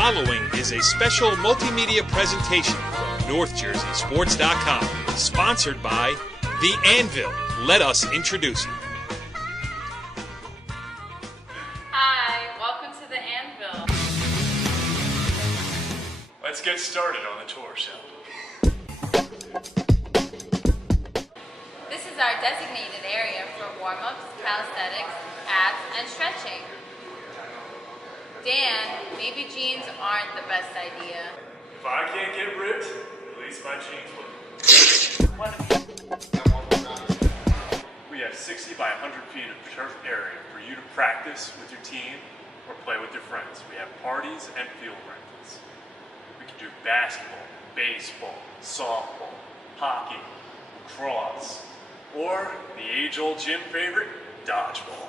following is a special multimedia presentation from NorthJerseySports.com, sponsored by The Anvil. Let us introduce you. Hi, welcome to The Anvil. Let's get started on the tour, shall we? This is our designated area for warm-ups, calisthenics, abs, and stretching. Dan, maybe jeans aren't the best idea. If I can't get ripped, at least my jeans will. We have 60 by 100 feet of turf area for you to practice with your team or play with your friends. We have parties and field rentals. We can do basketball, baseball, softball, hockey, lacrosse, or the age-old gym favorite, dodgeball.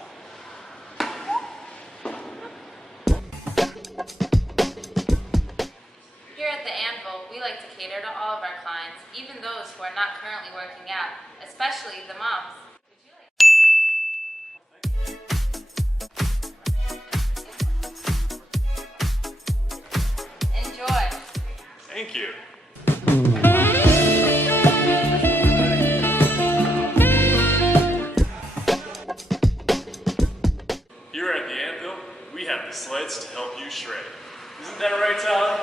Here at The Anvil, we like to cater to all of our clients, even those who are not currently working out, especially the moms. Enjoy. Thank you. Here at The Anvil, we have the sleds to help you shred. Isn't that right, Tyler?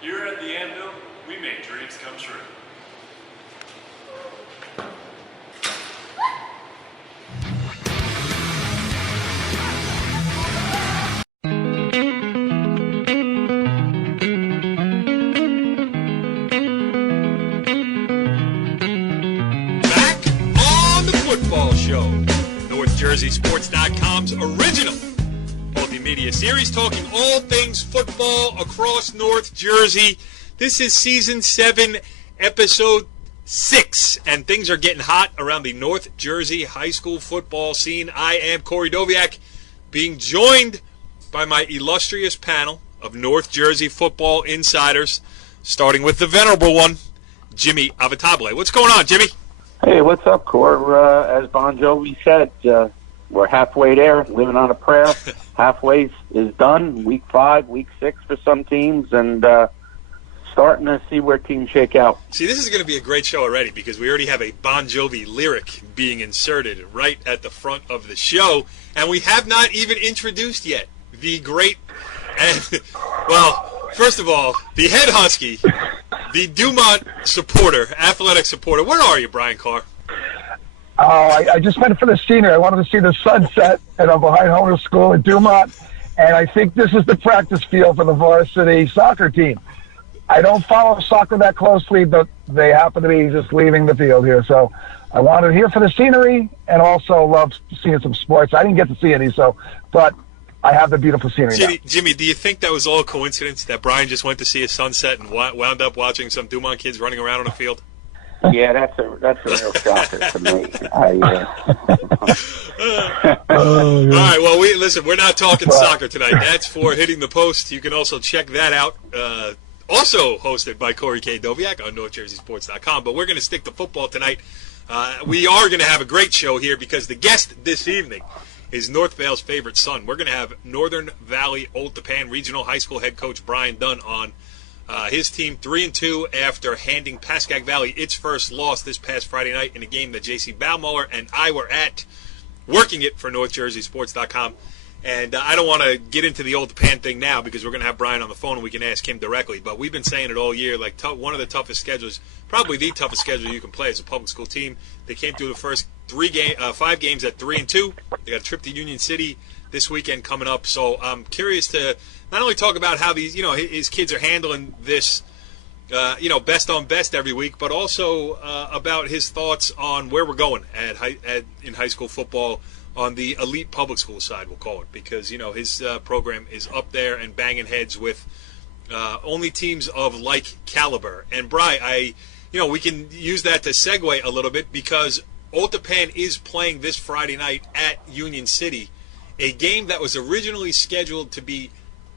Here at The Anvil, we make dreams come true. Back on the football show, NorthJerseySports.com's original multimedia series talking all things football across North Jersey. This is season 7, episode 6, and things are getting hot around the North Jersey high school football scene. I am Corey Doviak, being joined by my illustrious panel of North Jersey football insiders, starting with the venerable one, Jimmy Avatable. What's going on, Jimmy? Hey, what's up, Cor? As Bon Jovi said, we're halfway there, living on a prayer. Halfway is done. Week 5, week 6 for some teams, and starting to see where teams shake out. See, this is going to be a great show already because we already have a Bon Jovi lyric being inserted right at the front of the show, and we have not even introduced yet the great, and, well, first of all, the head Husky, the Dumont supporter, athletic supporter. Where are you, Brian Carr? Oh, I just went for the scenery. I wanted to see the sunset, and I'm behind Homer School at Dumont, and I think this is the practice field for the varsity soccer team. I don't follow soccer that closely, but they happen to be just leaving the field here. So I wanted here for the scenery and also love seeing some sports. I didn't get to see any, but I have the beautiful scenery now. Jimmy, do you think that was all a coincidence that Brian just went to see a sunset and wound up watching some Dumont kids running around on a field? Yeah, that's a real shocker to me. All right, well, we're not talking soccer tonight. That's for Hitting the Post. You can also check that out. Also hosted by Corey K. Doviak on NorthJerseySports.com. But we're going to stick to football tonight. We are going to have a great show here because the guest this evening is North Vale's favorite son. We're going to have Northern Valley Old Tappan Regional High School head coach Brian Dunn on. His team 3-2 after handing Pascack Valley its first loss this past Friday night in a game that J.C. Baumüller and I were at, working it for NorthJerseySports.com. And I don't want to get into the Old Tappan thing now because we're going to have Brian on the phone and we can ask him directly. But we've been saying it all year, like one of the toughest schedules, probably the toughest schedule you can play as a public school team. They came through the first 5 games at 3-2. They got a trip to Union City this weekend coming up. So I'm curious to not only talk about how these, his kids are handling this, best on best every week, but also about his thoughts on where we're going in high school football on the elite public school side, we'll call it, because, his program is up there and banging heads with only teams of like caliber. And, Bri, we can use that to segue a little bit because Old Tappan is playing this Friday night at Union City, a game that was originally scheduled to be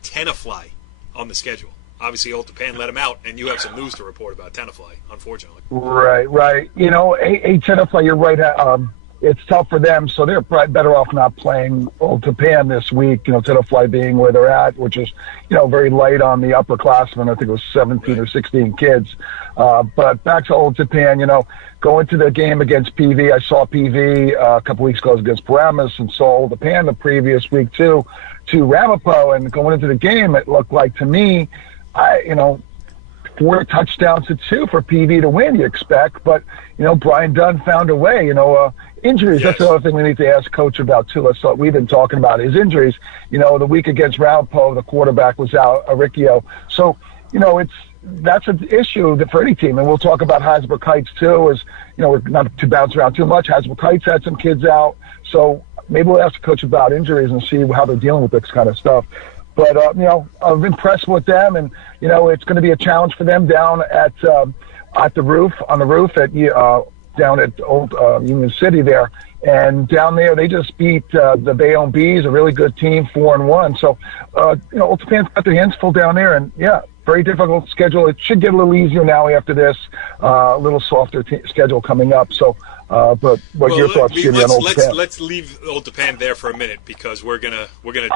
Tenafly on the schedule. Obviously, Old Tappan let him out, and you have some news to report about Tenafly, unfortunately. Right. Hey, Tenafly, you're right. it's tough for them. So they're probably better off not playing Old Japan this week, Tenafly being where they're at, which is, very light on the upperclassmen. I think it was 17 or 16 kids. But back to Old Japan, going to the game against PV. I saw PV a couple weeks ago against Paramus and saw Old Japan the previous week too, to Ramapo. And going into the game, it looked like to me, 4 touchdowns to 2 for PV to win, you expect. But, Brian Dunn found a way. Injuries, Yes. that's the other thing we need to ask Coach about, too. That's what we've been talking about, is injuries. The week against Ramapo, the quarterback was out, Aricchio. So, that's an issue for any team. And we'll talk about Hasbrook Heights, too, as, we're not to bounce around too much. Hasbrook Heights had some kids out. So maybe we'll ask the coach about injuries and see how they're dealing with this kind of stuff. But, I'm impressed with them, and, it's going to be a challenge for them down at the roof, down at Old Union City there. And down there, they just beat the Bayonne Bees, a really good team, 4-1. So, Old Japan's got their hands full down there, and, very difficult schedule. It should get a little easier now after this, a little softer schedule coming up. So, but what your thoughts, Jimmy, on Old Japan? Let's leave Old Japan there for a minute because we're gonna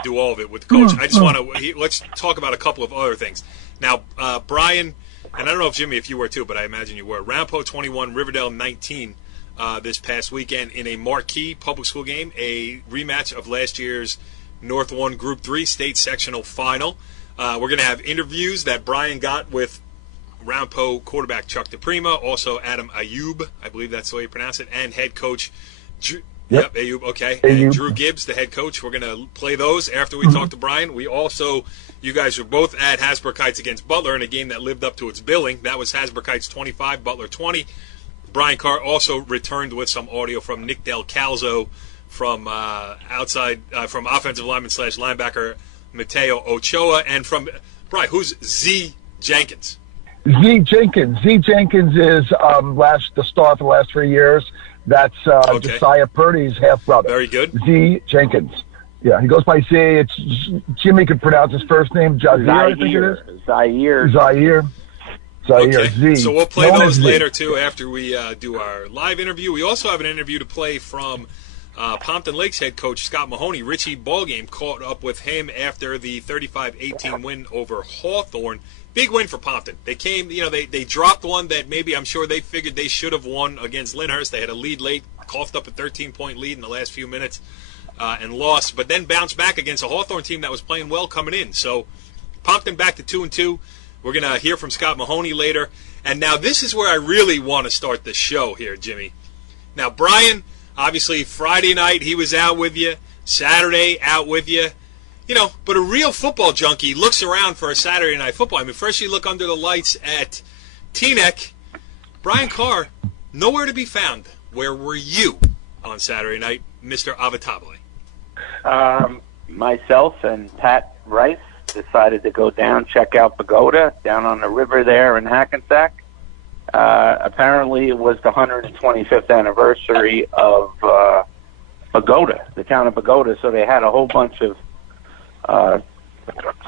do all of it with the coach. I just want to let's talk about a couple of other things. Now, Brian, and I don't know if Jimmy, if you were too, but I imagine you were. Ramapo 21, Riverdale 19 this past weekend in a marquee public school game, a rematch of last year's North 1 Group 3 state sectional final. We're going to have interviews that Brian got with Ramapo quarterback Chuck DePrima, also Adam Ayub, I believe that's the way you pronounce it, and head coach Ayub, okay. Ayub. And Drew Gibbs, the head coach. We're going to play those after we talk to Brian. We also, you guys were both at Hasbrook Heights against Butler in a game that lived up to its billing. That was Hasbrook Heights 25, Butler 20. Brian Carr also returned with some audio from Nick Del Calzo from from offensive lineman / linebacker Mateo Ochoa, and from Brian, who's Z Jenkins? Z Jenkins is the star for the last 3 years. That's Josiah Purdy's half brother. Very good. Z Jenkins. Yeah, he goes by Z. It's Jimmy could pronounce his first name, Jazier, I think it is. Zaire. Okay. Z. So we'll play Known those as Z. later too after we do our live interview. We also have an interview to play from Pompton Lakes head coach Scott Mahoney. Richie Ballgame caught up with him after the 35-18 win over Hawthorne. Big win for Pompton. They came, they dropped one that maybe I'm sure they figured they should have won against Lyndhurst. They had a lead late, coughed up a 13-point lead in the last few minutes and lost, but then bounced back against a Hawthorne team that was playing well coming in. So Pompton back to 2-2. We're going to hear from Scott Mahoney later. And now this is where I really want to start the show here, Jimmy. Now, Brian, obviously Friday night he was out with you, Saturday out with you. But a real football junkie looks around for a Saturday night football. I mean, first you look under the lights at Teaneck. Brian Carr, nowhere to be found. Where were you on Saturday night, Mr. Avatable? Myself and Pat Rice decided to go down, check out Pagoda down on the river there in Hackensack. Apparently it was the 125th anniversary of Pagoda, the town of Pagoda, so they had a whole bunch of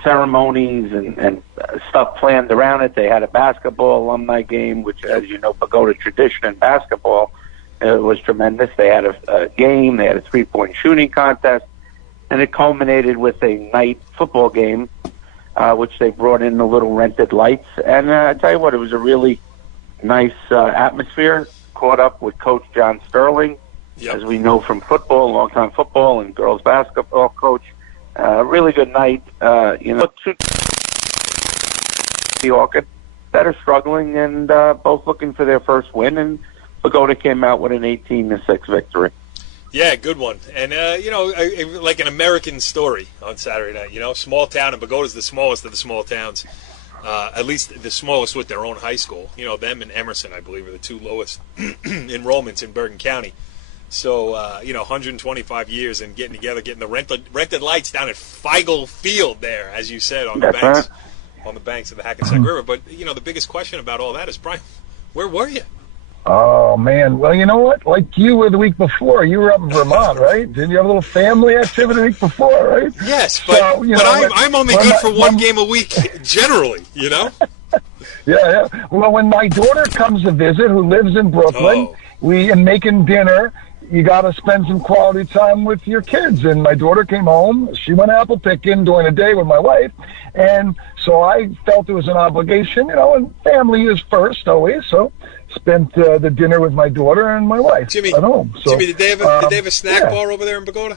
ceremonies and stuff planned around it. They had a basketball alumni game, which, as you know, Pagoda tradition in basketball, was tremendous. They had a game, they had a three-point shooting contest, and it culminated with a night football game, which they brought in the little rented lights. And I tell you what, it was a really nice atmosphere. Caught up with Coach John Sterling, as we know from football, longtime football and girls basketball coach. Really good night. The Orchid that are struggling and both looking for their first win, and Pagoda came out with an 18-6 victory. Yeah, good one. And, like an American story on Saturday night, small town, and Pagoda's the smallest of the small towns, at least the smallest with their own high school. Them and Emerson, I believe, are the two lowest enrollments in Bergen County. So, 125 years and getting together, getting the rented lights down at Feigl Field there, as you said, on the banks. Right. On the banks of the Hackensack River. But, the biggest question about all that is, Brian, where were you? Oh, man. Well, you know what? Like you were the week before. You were up in Vermont, right? Didn't you have a little family activity the week before, right? Yes, but, I'm only good for one game a week generally, Yeah. Well, when my daughter comes to visit, who lives in Brooklyn, we are making dinner, you got to spend some quality time with your kids. And my daughter came home. She went apple picking during the day with my wife. And so I felt it was an obligation, and family is first always. So spent the dinner with my daughter and my wife Jimmy, at home. So, Jimmy, did they have a snack bar over there in Bogota?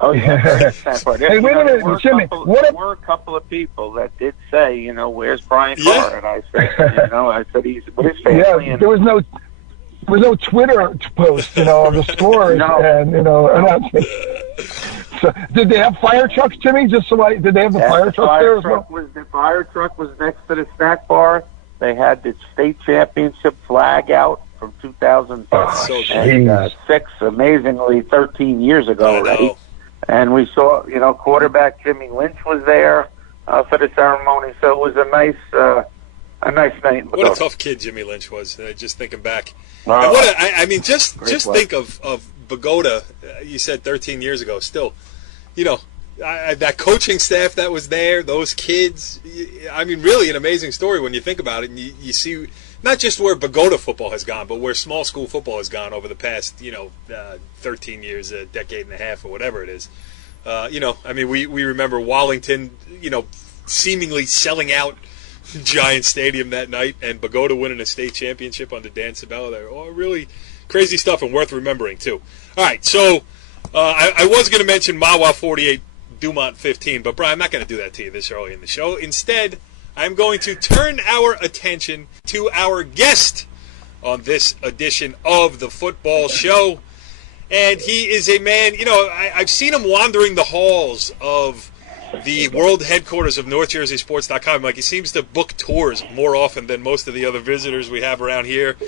Oh, yeah. Hey, wait a minute, Jimmy. There were a couple of people that did say, where's Brian Yeah. Carr? And I said, he's with his family. Yeah, and there was no Twitter post, of the scores No. and announcements. So, did they have fire trucks, Jimmy? Did they have the fire trucks there as well? The fire truck was next to the snack bar. They had the state championship flag out from 2006, amazingly 13 years ago, I right? know. And we saw, quarterback Jimmy Lynch was there for the ceremony. So it was a nice night. What a tough kid Jimmy Lynch was. Just thinking back. Wow. And just Great think of Bogota. You said 13 years ago. Still, that coaching staff that was there, those kids. I mean, really an amazing story when you think about it. And you see not just where Bogota football has gone, but where small school football has gone over the past, 13 years, a decade and a half, or whatever it is. We remember Wallington, seemingly selling out Giant Stadium that night, and Bogota winning a state championship under Dan Sabella there. Oh, really crazy stuff and worth remembering, too. All right, so I was going to mention Mawa 48, Dumont 15, but Brian, I'm not going to do that to you this early in the show. Instead, I'm going to turn our attention to our guest on this edition of the football show. And he is a man, I've seen him wandering the halls of the world headquarters of NorthJerseySports.com. Like, he seems to book tours more often than most of the other visitors we have around here.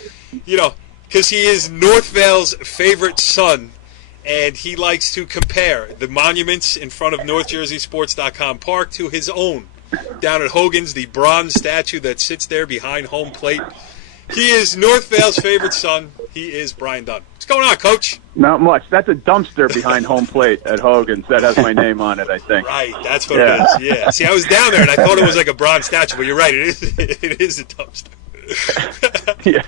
Because he is Northvale's favorite son. And he likes to compare the monuments in front of NorthJerseySports.com Park to his own. Down at Hogan's, the bronze statue that sits there behind home plate. He is Northvale's favorite son. He is Brian Dunn. What's going on, Coach? Not much. That's a dumpster behind home plate at Hogan's. That has my name on it, I think. Right, that's what it is. Yeah. See, I was down there and I thought it was like a bronze statue, but you're right. It is a dumpster. Yeah.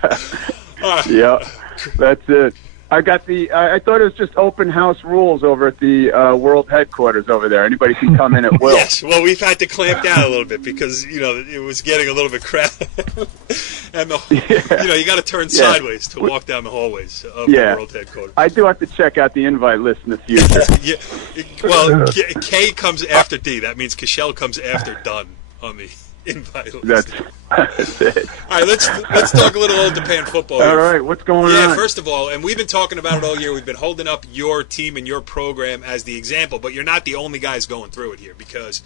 Yeah. That's it. I thought it was just open house rules over at the world headquarters over there. Anybody can come in at will. Yes, well, we've had to clamp down a little bit because, it was getting a little bit crowded. And, you got to turn sideways to walk down the hallways of the world headquarters. I do have to check out the invite list in the future. Well, K comes after D. That means Cashel comes after Dunn on the invite list. That's it. All right, let's talk a little Old Japan football here. All right, what's going on? Yeah, first of all, and we've been talking about it all year, we've been holding up your team and your program as the example, but you're not the only guys going through it here because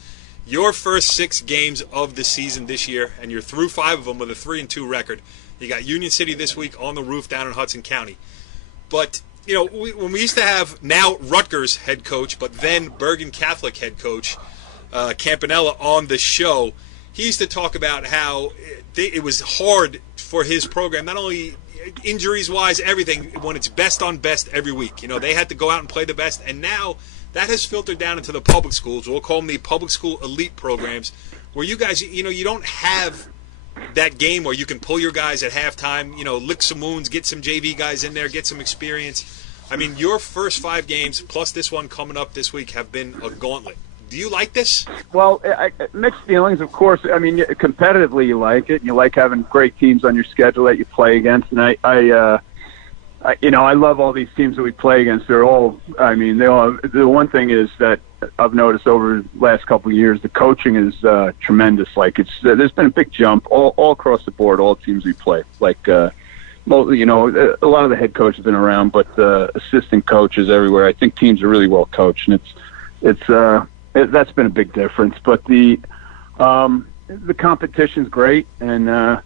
your first 6 games of the season this year, and you're through 5 of them with a 3-2 record. You got Union City this week on the roof down in Hudson County. But, when we used to have now Rutgers head coach, but then Bergen Catholic head coach Campanella on the show, he used to talk about how it was hard for his program, not only injuries-wise, everything, when it's best on best every week. They had to go out and play the best, and now that has filtered down into the public schools. We'll call them the public school elite programs, where you guys, you don't have that game where you can pull your guys at halftime, lick some wounds, get some JV guys in there, get some experience. I mean, your first 5 games, plus this one coming up this week, have been a gauntlet. Do you like this? Well, mixed feelings, of course. I mean, competitively, you like it. You like having great teams on your schedule that you play against. And I love all these teams that we play against. They're all. I mean, they all. The one thing is that I've noticed over the last couple of years, the coaching is tremendous. Like there's been a big jump all across the board. All teams we play. Like, a lot of the head coaches have been around, but assistant coaches everywhere. I think teams are really well coached, and that's been a big difference. But the competition's great, but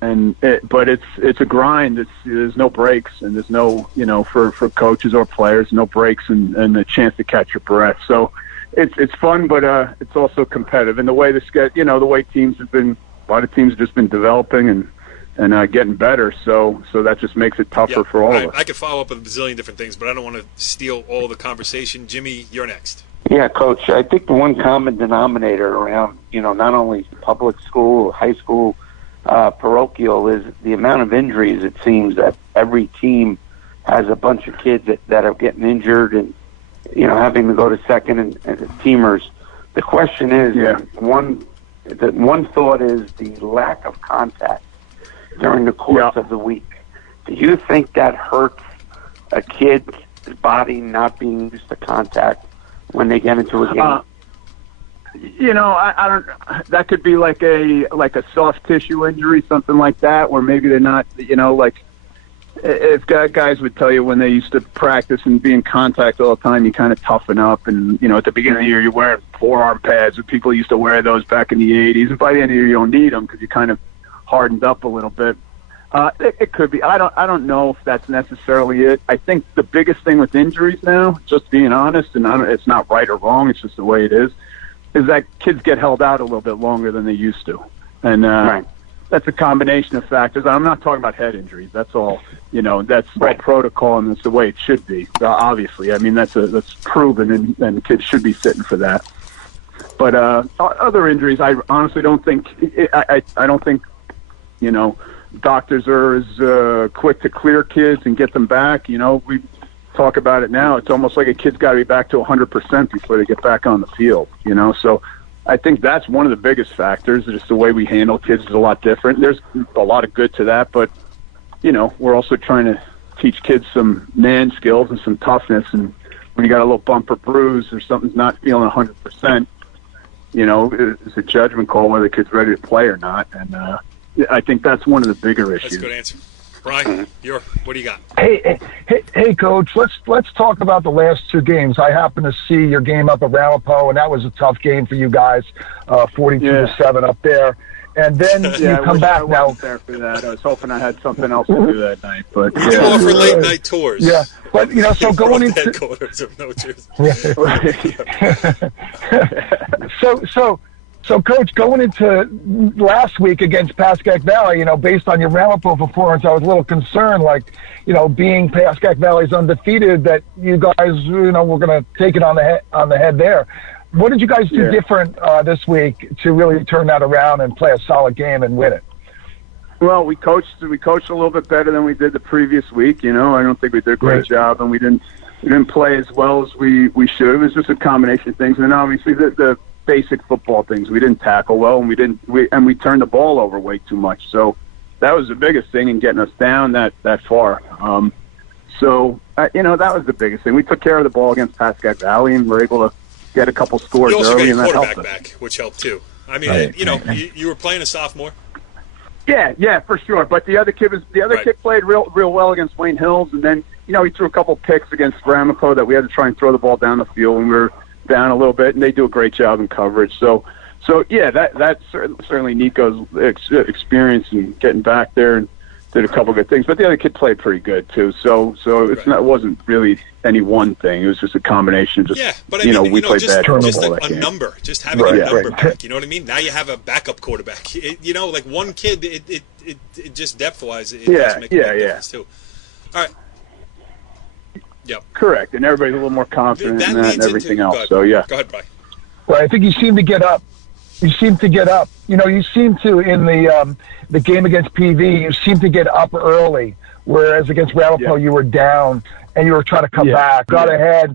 it's a grind. There's no breaks, and there's no for coaches or players, no breaks and a chance to catch your breath. So it's fun, but it's also competitive. And the way the way teams have been, a lot of teams have just been developing and getting better. So that just makes it tougher for all of us. I could follow up with a bazillion different things, but I don't want to steal all the conversation. Jimmy, you're next. Yeah, Coach, I think the one common denominator around, not only public school, high school, parochial, is the amount of injuries it seems that every team has a bunch of kids that are getting injured and, having to go to second and teamers. The question is, one thought is the lack of contact during the course of the week. Do you think that hurts a kid's body not being used to contact when they get into a game? I don't. That could be like a soft tissue injury, something like that, where maybe they're not. If guys would tell you when they used to practice and be in contact all the time, you kind of toughen up. And at the beginning of the year, you're wearing forearm pads. People used to wear those back in the '80s, and by the end of the year, you don't need them because you kind of hardened up a little bit. It could be. I don't know if that's necessarily it. I think the biggest thing with injuries now, just being honest, and it's not right or wrong, it's just the way it is that kids get held out a little bit longer than they used to. And that's a combination of factors. I'm not talking about head injuries. That's all, that's protocol, and that's the way it should be. Obviously, I mean, that's proven, and kids should be sitting for that. But other injuries, I honestly don't think, I don't think, doctors are as quick to clear kids and get them back. We talk about it now. It's almost like a kid's got to be back to 100% before they get back on the field, So I think that's one of the biggest factors. Just the way we handle kids is a lot different. There's a lot of good to that, but, we're also trying to teach kids some man skills and some toughness. And when you got a little bump or bruise or something's not feeling 100%, it's a judgment call whether the kid's ready to play or not. And I think that's one of the bigger issues. That's a good answer. Brian, what do you got? Hey, Coach. Let's talk about the last two games. I happened to see your game up at Ramapo, and that was a tough game for you guys, 42-7 up there. And then you come back now. There for that. I was hoping I had something else to do that night, but we do offer late night tours. Yeah, but so going into headquarters of No Jersey. So, Coach, going into last week against Pascack Valley, based on your Ramapo performance, I was a little concerned, being Pascack Valley's undefeated, that you guys, were going to take it on the head there. What did you guys do different this week to really turn that around and play a solid game and win it? Well, we coached a little bit better than we did the previous week. I don't think we did a great job, and we didn't play as well as we should. It was just a combination of things, and obviously the basic football things. We didn't tackle well, and we turned the ball over way too much. So that was the biggest thing in getting us down that far. That was the biggest thing. We took care of the ball against Pascack Valley, and were able to get a couple scores early, and that helped us. You also got your quarterback back, which helped too. I mean, you were playing a sophomore. Yeah, for sure. But the other kid played real well against Wayne Hills, and then he threw a couple picks against Ramapo that we had to try and throw the ball down the field, and we were down a little bit, and they do a great job in coverage. So yeah, that's certainly Nico's experience in getting back there and did a couple good things. But the other kid played pretty good too. So it wasn't really any one thing. It was just a combination of just but I mean, we played just, bad just football a that game. number, just having a number back. You know what I mean? Now you have a backup quarterback. Like one kid, it just depth wise, it does make a big difference too. All right. Yep. Correct, and everybody's a little more confident in that and everything else. So yeah. Go ahead, Brian. Well, I think you seem to get up. You seem to in the game against PV. You seem to get up early, whereas against Ramapo you were down and you were trying to come back. Got ahead.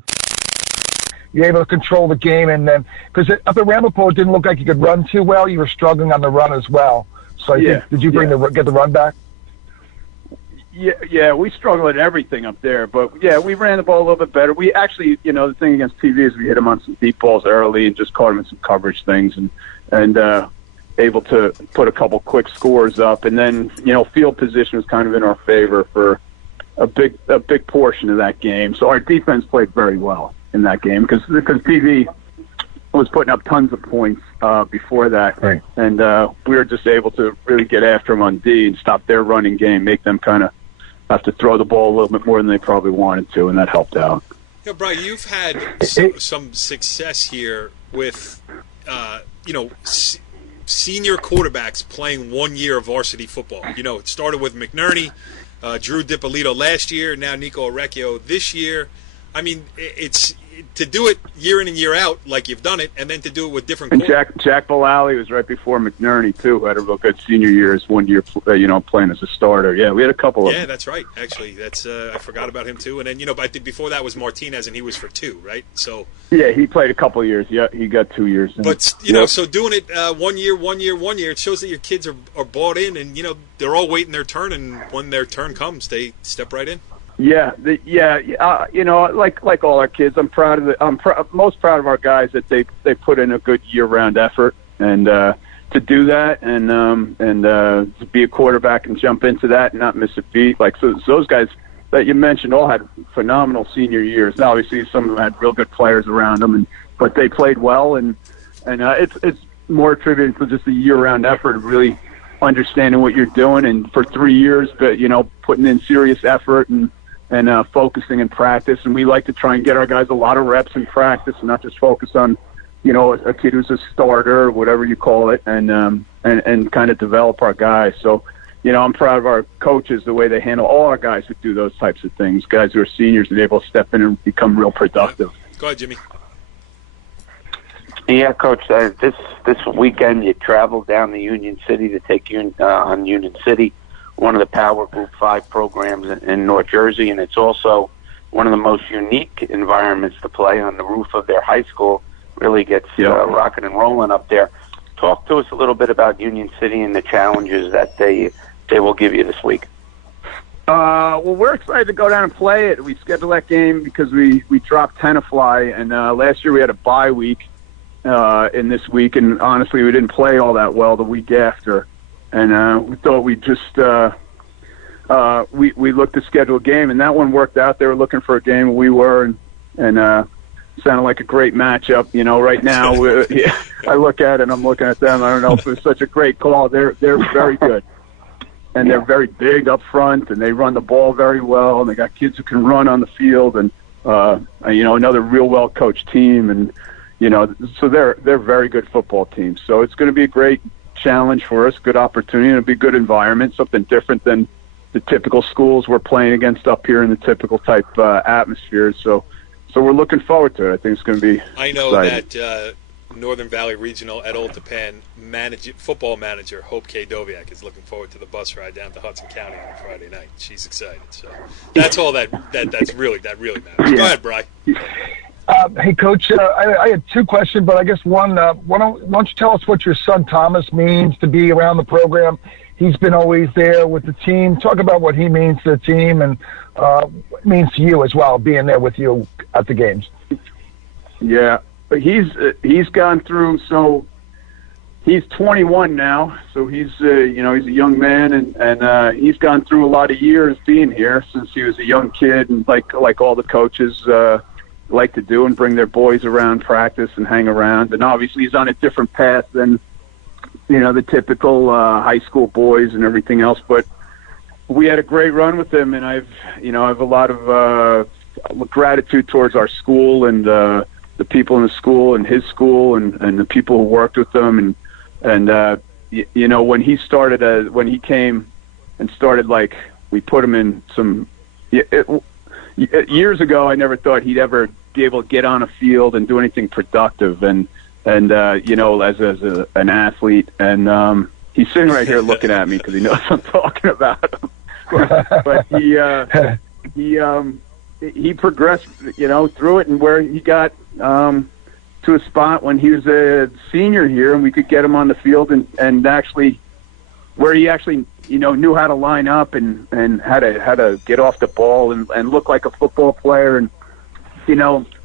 You're able to control the game, and then because up at Ramapo it didn't look like you could run too well. You were struggling on the run as well. So I think, did you get the run back? Yeah, we struggled at everything up there, but we ran the ball a little bit better. We actually, the thing against PV is we hit him on some deep balls early and just caught him in some coverage things, and able to put a couple quick scores up, and then field position was kind of in our favor for a big portion of that game. So our defense played very well in that game because PV was putting up tons of points before that, right. And we were just able to really get after them on D and stop their running game, make them kind of have to throw the ball a little bit more than they probably wanted to, and that helped out. Brian, you've had some success here with, senior quarterbacks playing 1 year of varsity football. It started with McNerney, Drew DiPolito last year, now Nico Orecchio this year. I mean, it's to do it year in and year out like you've done it, and then to do it with different. And Jack Bilali was right before McNerney too, who had a real good senior year, his 1 year, playing as a starter. Yeah, we had a couple of them. Yeah, that's right. Actually, that's I forgot about him too. And then I think before that was Martinez, and he was for 2, right? So yeah, he played a couple of years. Yeah, he got 2 years. But so doing it 1 year, 1 year, 1 year, it shows that your kids are bought in, and they're all waiting their turn, and when their turn comes, they step right in. Yeah, like all our kids, I'm most proud of our guys that they put in a good year-round effort, and to do that, and to be a quarterback and jump into that and not miss a beat. Like so those guys that you mentioned all had phenomenal senior years. Now, obviously, some of them had real good players around them, but they played well, and it's more attributed to just a year-round effort of really understanding what you're doing, and for 3 years, but putting in serious effort and focusing in practice. And we like to try and get our guys a lot of reps in practice and not just focus on, a kid who's a starter or whatever you call it, and kind of develop our guys. So, I'm proud of our coaches, the way they handle all our guys who do those types of things, guys who are seniors and able to step in and become real productive. Go ahead, Jimmy. Yeah, Coach. This weekend you traveled down to Union City to take on Union City, one of the Power Group 5 programs in North Jersey, and it's also one of the most unique environments to play on the roof of their high school. Really gets rocking and rolling up there. Talk to us a little bit about Union City and the challenges that they will give you this week. Well, we're excited to go down and play it. We scheduled that game because we dropped Tenafly, and last year we had a bye week in this week, and honestly, we didn't play all that well the week after. And we thought we'd just we looked to schedule a game, and that one worked out. They were looking for a game, and we were, and sounded like a great matchup. Right now, I look at it, and I'm looking at them. I don't know if it was such a great call. They're very good, and they're very big up front, and they run the ball very well, and they got kids who can run on the field, and another real well coached team, and so they're a very good football team. So it's going to be a great challenge for us, good opportunity, and it'll be a good environment, something different than the typical schools we're playing against up here in the typical type atmosphere. So we're looking forward to it. I think it's going to be I know exciting. that Northern Valley Regional at Old Tappan football manager Hope K. Doviak is looking forward to the bus ride down to Hudson County on Friday night. She's excited. So that's all that really matters. Yeah. Go ahead, Bri. Hey, Coach, I had 2 questions, but I guess one, why don't you tell us what your son Thomas means to be around the program? He's been always there with the team. Talk about what he means to the team and what it means to you as well, being there with you at the games. Yeah, but he's gone through. So he's 21 now. So he's he's a young man, and he's gone through a lot of years being here since he was a young kid, and like all the coaches like to do, and bring their boys around practice and hang around. And obviously he's on a different path than the typical high school boys and everything else. But we had a great run with him, and I have a lot of gratitude towards our school and the people in the school and his school and the people who worked with them. And when he started, when he came and started, like, we put him in some years ago, I never thought he'd ever be able to get on a field and do anything productive. And as an athlete, and he's sitting right here looking at me because he knows I'm talking about him. But he progressed, through it, and where he got to a spot when he was a senior here, and we could get him on the field, and actually where he actually knew how to line up and how to get off the ball and look like a football player. And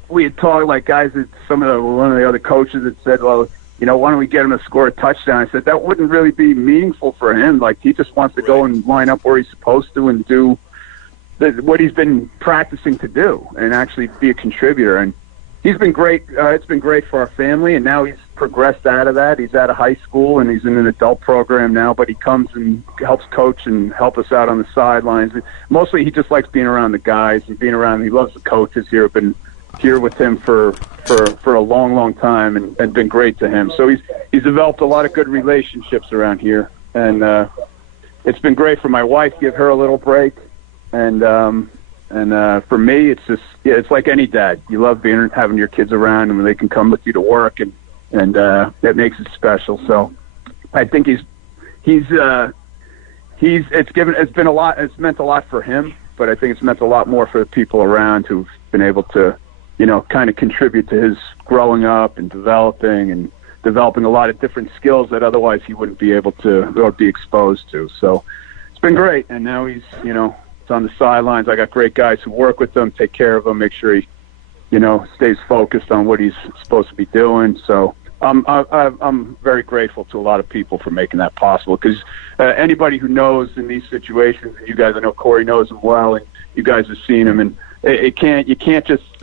we had talked, like, guys, one of the other coaches had said, well, why don't we get him to score a touchdown? I said that wouldn't really be meaningful for him. Like, he just wants to go and line up where he's supposed to and do what he's been practicing to do, and actually be a contributor. And he's been great. It's been great for our family, and now he's progressed out of that. He's out of high school, and he's in an adult program now, but he comes and helps coach and help us out on the sidelines. Mostly he just likes being around the guys and being around. He loves the coaches here. I've been here with him for a long time, and been great to him. So he's developed a lot of good relationships around here, and it's been great for my wife, give her a little break, and And for me, it's just it's like any dad. You love having your kids around, and when they can come with you to work, and that makes it special. So I think it's meant a lot for him, but I think it's meant a lot more for the people around who've been able to, kind of contribute to his growing up and developing a lot of different skills that otherwise he wouldn't be able to or be exposed to. So it's been great. And now he's, it's on the sidelines. I got great guys who work with him, take care of him, make sure he, stays focused on what he's supposed to be doing. So I'm very grateful to a lot of people for making that possible, because anybody who knows in these situations, and you guys, I know Corey knows him well, and you guys have seen him, and you can't just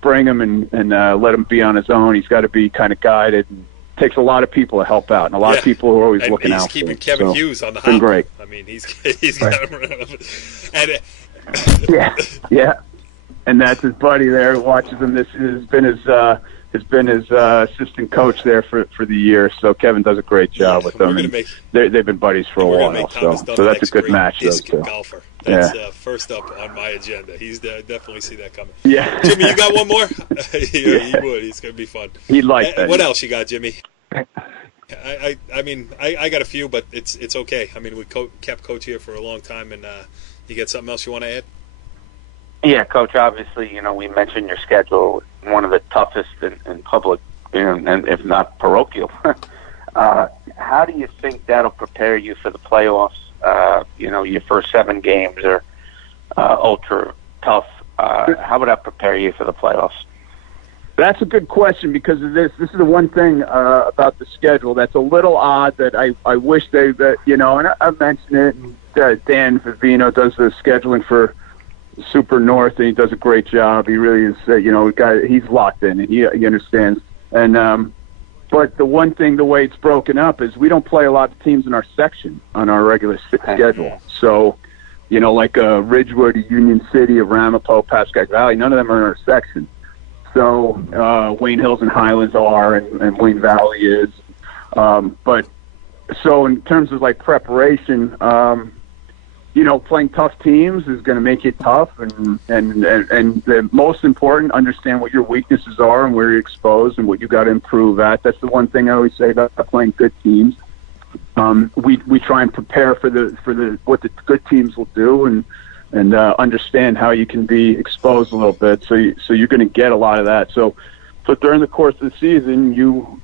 bring him and let him be on his own. He's got to be kind of guided. And it takes a lot of people to help out, and a lot of people who are always looking out for him. He's keeping Kevin Hughes on the hop. Been great. I mean, he's got him around. And yeah, and that's his buddy there who watches him. This has been his assistant coach there for the year. So Kevin does a great job with them. They've been buddies for a while. So that's a good match. Disc golfer. That's first up on my agenda. He's definitely see that coming. Yeah, Jimmy, you got one more? He would. He's going to be fun. He'd like that. What else you got, Jimmy? I mean, I got a few, but it's okay. I mean, we kept Coach here for a long time, and you got something else you want to add? Yeah, Coach, obviously, we mentioned your schedule, one of the toughest in public, and if not parochial. How do you think that'll prepare you for the playoffs? Your first 7 games are ultra tough. How would that prepare you for the playoffs? That's a good question, because of this. This is the one thing about the schedule that's a little odd that I wish and I mentioned it. And, Dan Vivino does the scheduling for Super North, and he does a great job. He really is, he's locked in, and he understands. And but the one thing, the way it's broken up, is we don't play a lot of teams in our section on our regular schedule. So, like Ridgewood, Union City, Ramapo, Pascack Valley, none of them are in our section. So Wayne Hills and Highlands are, and Wayne Valley is. But so in terms of like preparation, playing tough teams is going to make it tough, and the most important, understand what your weaknesses are and where you're exposed and what you got to improve at. That's the one thing I always say about playing good teams. We try and prepare for what the good teams will do, and understand how you can be exposed a little bit. So you're going to get a lot of that. But during the course of the season, you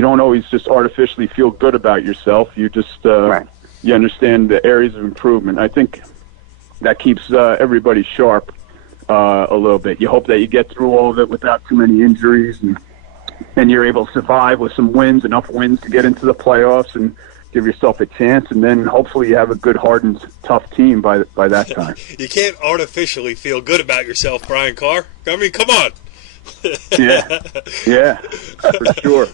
don't always just artificially feel good about yourself. You just right. You understand the areas of improvement. I think that keeps everybody sharp a little bit. You hope that you get through all of it without too many injuries, and you're able to survive with some wins, enough wins to get into the playoffs and give yourself a chance, and then hopefully you have a good, hardened, tough team by that time. You can't artificially feel good about yourself, Brian Carr. I mean, come on. yeah, for sure.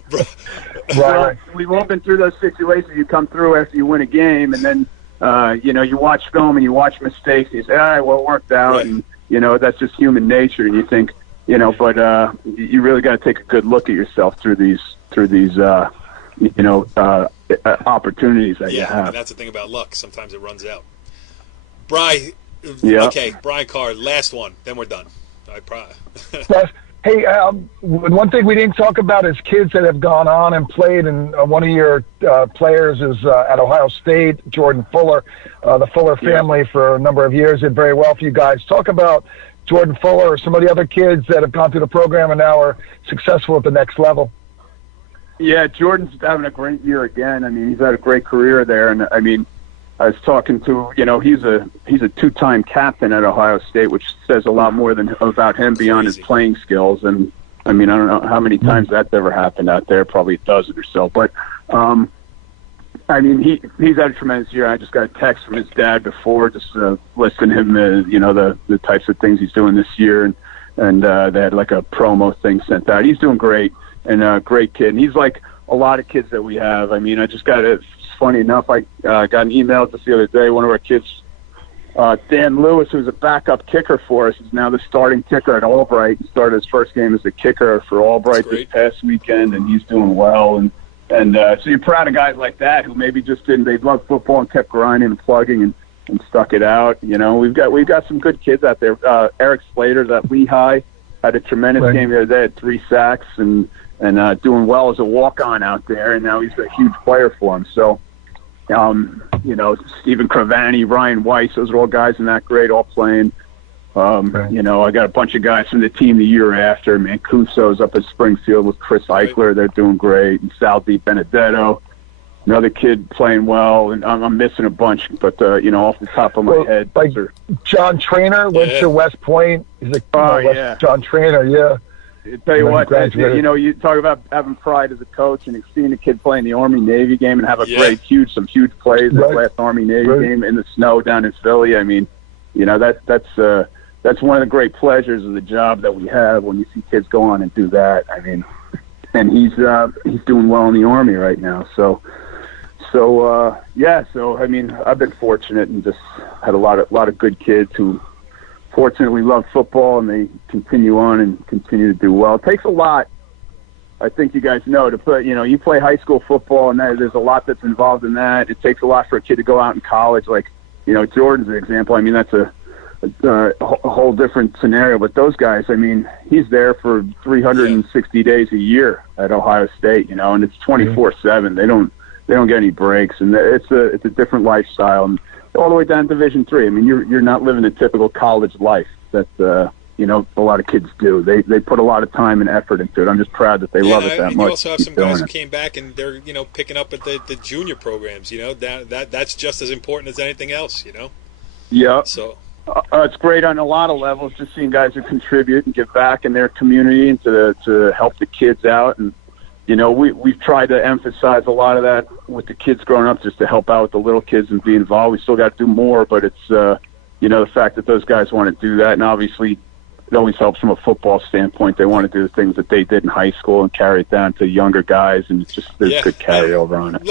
Well, we've all been through those situations. You come through after you win a game, and then you watch film and you watch mistakes. And you say, "All right, well, it worked out," right. And that's just human nature. And you think, but you really got to take a good look at yourself through these opportunities that you have. Yeah, and that's the thing about luck. Sometimes it runs out. Brian, okay, Brian Carr, last one, then we're done. Hey, one thing we didn't talk about is kids that have gone on and played, and one of your players is at Ohio State, Jordan Fuller. The Fuller family for a number of years did very well for you guys. Talk about Jordan Fuller or some of the other kids that have gone through the program and now are successful at the next level. Yeah, Jordan's having a great year again. I mean, he's had a great career there, and I mean, I was talking to, he's a 2-time captain at Ohio State, which says a lot more about him beyond his playing skills. And I mean, I don't know how many times that's ever happened out there, probably a dozen or so. But I mean, he's had a tremendous year. I just got a text from his dad before, just listing him, the types of things he's doing this year, and they had like a promo thing sent out. He's doing great, and a great kid. And he's like a lot of kids that we have. I mean, I just got it. Funny enough, I got an email just the other day. One of our kids, Dan Lewis, who's a backup kicker for us, is now the starting kicker at Albright. He started his first game as a kicker for Albright this past weekend, and he's doing well. And so you're proud of guys like that who maybe just didn't. They loved football and kept grinding and plugging, and stuck it out. You know, we've got some good kids out there. Eric Slater's at Lehigh, had a tremendous game the other day, had 3 sacks and doing well as a walk-on out there, and now he's a huge player for him. So, you know, Stephen Cravani, Ryan Weiss, those are all guys in that grade, all playing. You know, I got a bunch of guys from the team the year after. Mancuso's up at Springfield with Chris Eichler. They're doing great. And Sal Di Benedetto, another kid playing well. And I'm missing a bunch, but, you know, off the top of my head. Like John Trainer went to West Point. He's a John Trainer, yeah. I tell you what, you know, you talk about having pride as a coach and seeing a kid play in the Army-Navy game and have a some huge plays in the last Army-Navy game in the snow down in Philly. I mean, you know, that's one of the great pleasures of the job that we have when you see kids go on and do that. I mean, and he's doing well in the Army right now. So I mean, I've been fortunate and just had a lot of good kids who fortunately love football, and they continue on and continue to do well. It takes a lot, I think you guys know, to put, you know, you play high school football, and there's a lot that's involved in that. It takes a lot for a kid to go out in college. Like, you know, Jordan's an example. I mean, that's a whole different scenario. But those guys, I mean, he's there for 360 days a year at Ohio State, you know, and it's 24/7. They don't get any breaks, and it's a different lifestyle. And all the way down to Division III. I mean, you're not living a typical college life that you know, a lot of kids do. They put a lot of time and effort into it. I'm just proud that they love it that much. You also have some guys who came back and they're, you know, picking up at the junior programs. You know, that's just as important as anything else. You know. Yeah. So. It's great on a lot of levels, just seeing guys who contribute and give back in their community and to help the kids out. And you know, we've tried to emphasize a lot of that with the kids growing up, just to help out with the little kids and be involved. We still got to do more, but it's, you know, the fact that those guys want to do that, and obviously it always helps from a football standpoint. They want to do the things that they did in high school and carry it down to younger guys, and it's just there's good carryover on it.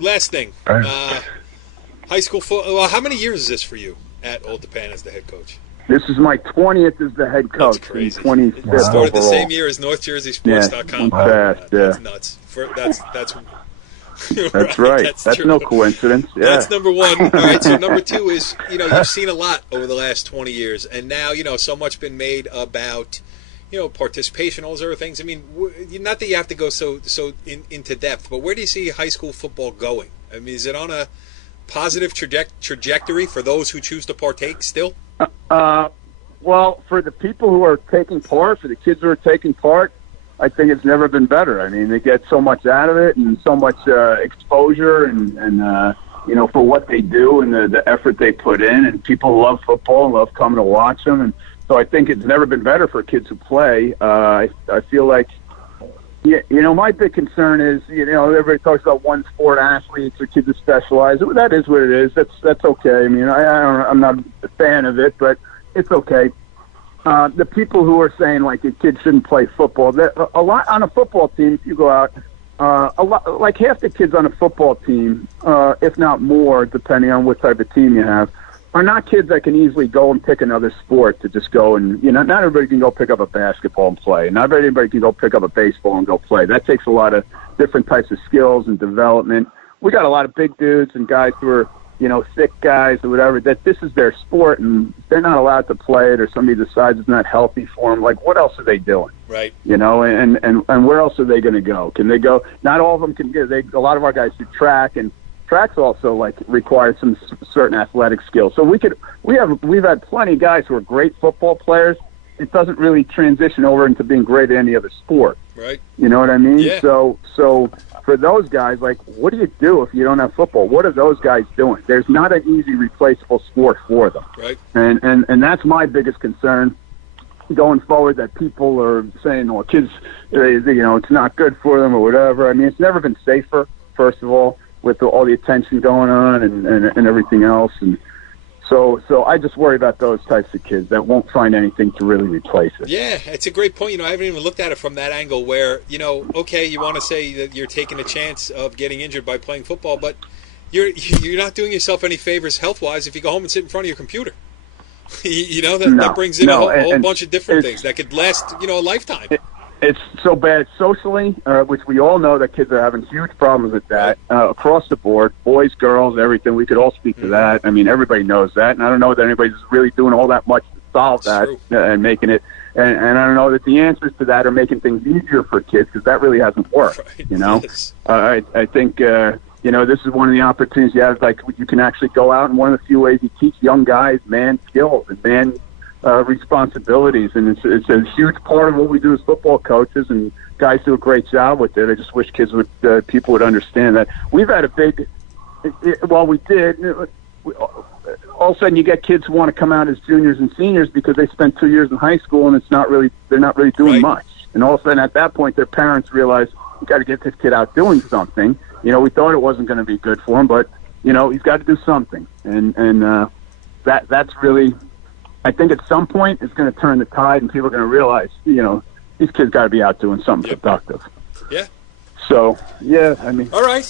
Last thing, high school football. Well, how many years is this for you at Old Tappan as the head coach? This is my 20th as the head coach. That's crazy. 25th It started the overall. same year as NorthJerseySports.com. That's nuts. That's right. That's no coincidence. Yeah. That's number one. All right, so number two is, you know, you've seen a lot over the last 20 years, and now, you know, so much been made about, you know, participation, all those other things. I mean, not that you have to go so into depth, but where do you see high school football going? I mean, is it on a positive trajectory for those who choose to partake still? Well, for the people who are taking part, for the kids who are taking part, I think it's never been better. I mean, they get so much out of it and so much exposure and you know, for what they do and the effort they put in. And people love football and love coming to watch them. And so I think it's never been better for kids who play. I feel like, you know, my big concern is, you know, everybody talks about one sport athletes or kids who specialize. That is what it is. That's okay. I mean, I'm not a fan of it, but it's okay. The people who are saying like the kids shouldn't play football, a lot on a football team. If you go out, a lot, like half the kids on a football team, if not more, depending on what type of team you have, are not kids that can easily go and pick another sport to just go and, you know, not everybody can go pick up a basketball and play. Not everybody can go pick up a baseball and go play. That takes a lot of different types of skills and development. We got a lot of big dudes and guys who are, you know, thick guys or whatever, that this is their sport and they're not allowed to play it, or somebody decides it's not healthy for them. Like, what else are they doing? Right. You know, and where else are they going to go? Can they go? Not all of them can get. A lot of our guys do track, and track's also like requires some certain athletic skills. So we've had plenty of guys who are great football players. It doesn't really transition over into being great at any other sport. Right. You know what I mean? Yeah. So for those guys, like, what do you do if you don't have football? What are those guys doing? There's not an easy replaceable sport for them. Right. And that's my biggest concern going forward, that people are saying, well, kids, you know, it's not good for them or whatever. I mean, it's never been safer, first of all, with all the attention going on and everything else. And so I just worry about those types of kids that won't find anything to really replace it. Yeah, it's a great point. You know, I haven't even looked at it from that angle where, you know, okay, you want to say that you're taking a chance of getting injured by playing football, but you're not doing yourself any favors health-wise if you go home and sit in front of your computer. You know, that brings in a whole bunch of different things that could last, you know, a lifetime. It's so bad socially, which we all know that kids are having huge problems with that across the board, boys, girls, everything. We could all speak to that. I mean, everybody knows that, and I don't know that anybody's really doing all that much to solve that and making it. And I don't know that the answers to that are making things easier for kids, because that really hasn't worked. Right. You know, Yes. I think you know, this is one of the opportunities you have. Like, you can actually go out, and one of the few ways you teach young guys man skills and man responsibilities, and it's a huge part of what we do as football coaches, and guys do a great job with it. I just wish people would understand that. We've had a big, all of a sudden you get kids who want to come out as juniors and seniors because they spent 2 years in high school, and they're not really doing much. And all of a sudden at that point their parents realize, we got to get this kid out doing something. You know, we thought it wasn't going to be good for him, but you know, he's got to do something, and that's really, I think at some point it's going to turn the tide, and people are going to realize, you know, these kids got to be out doing something productive. Yeah. So, yeah, I mean, all right.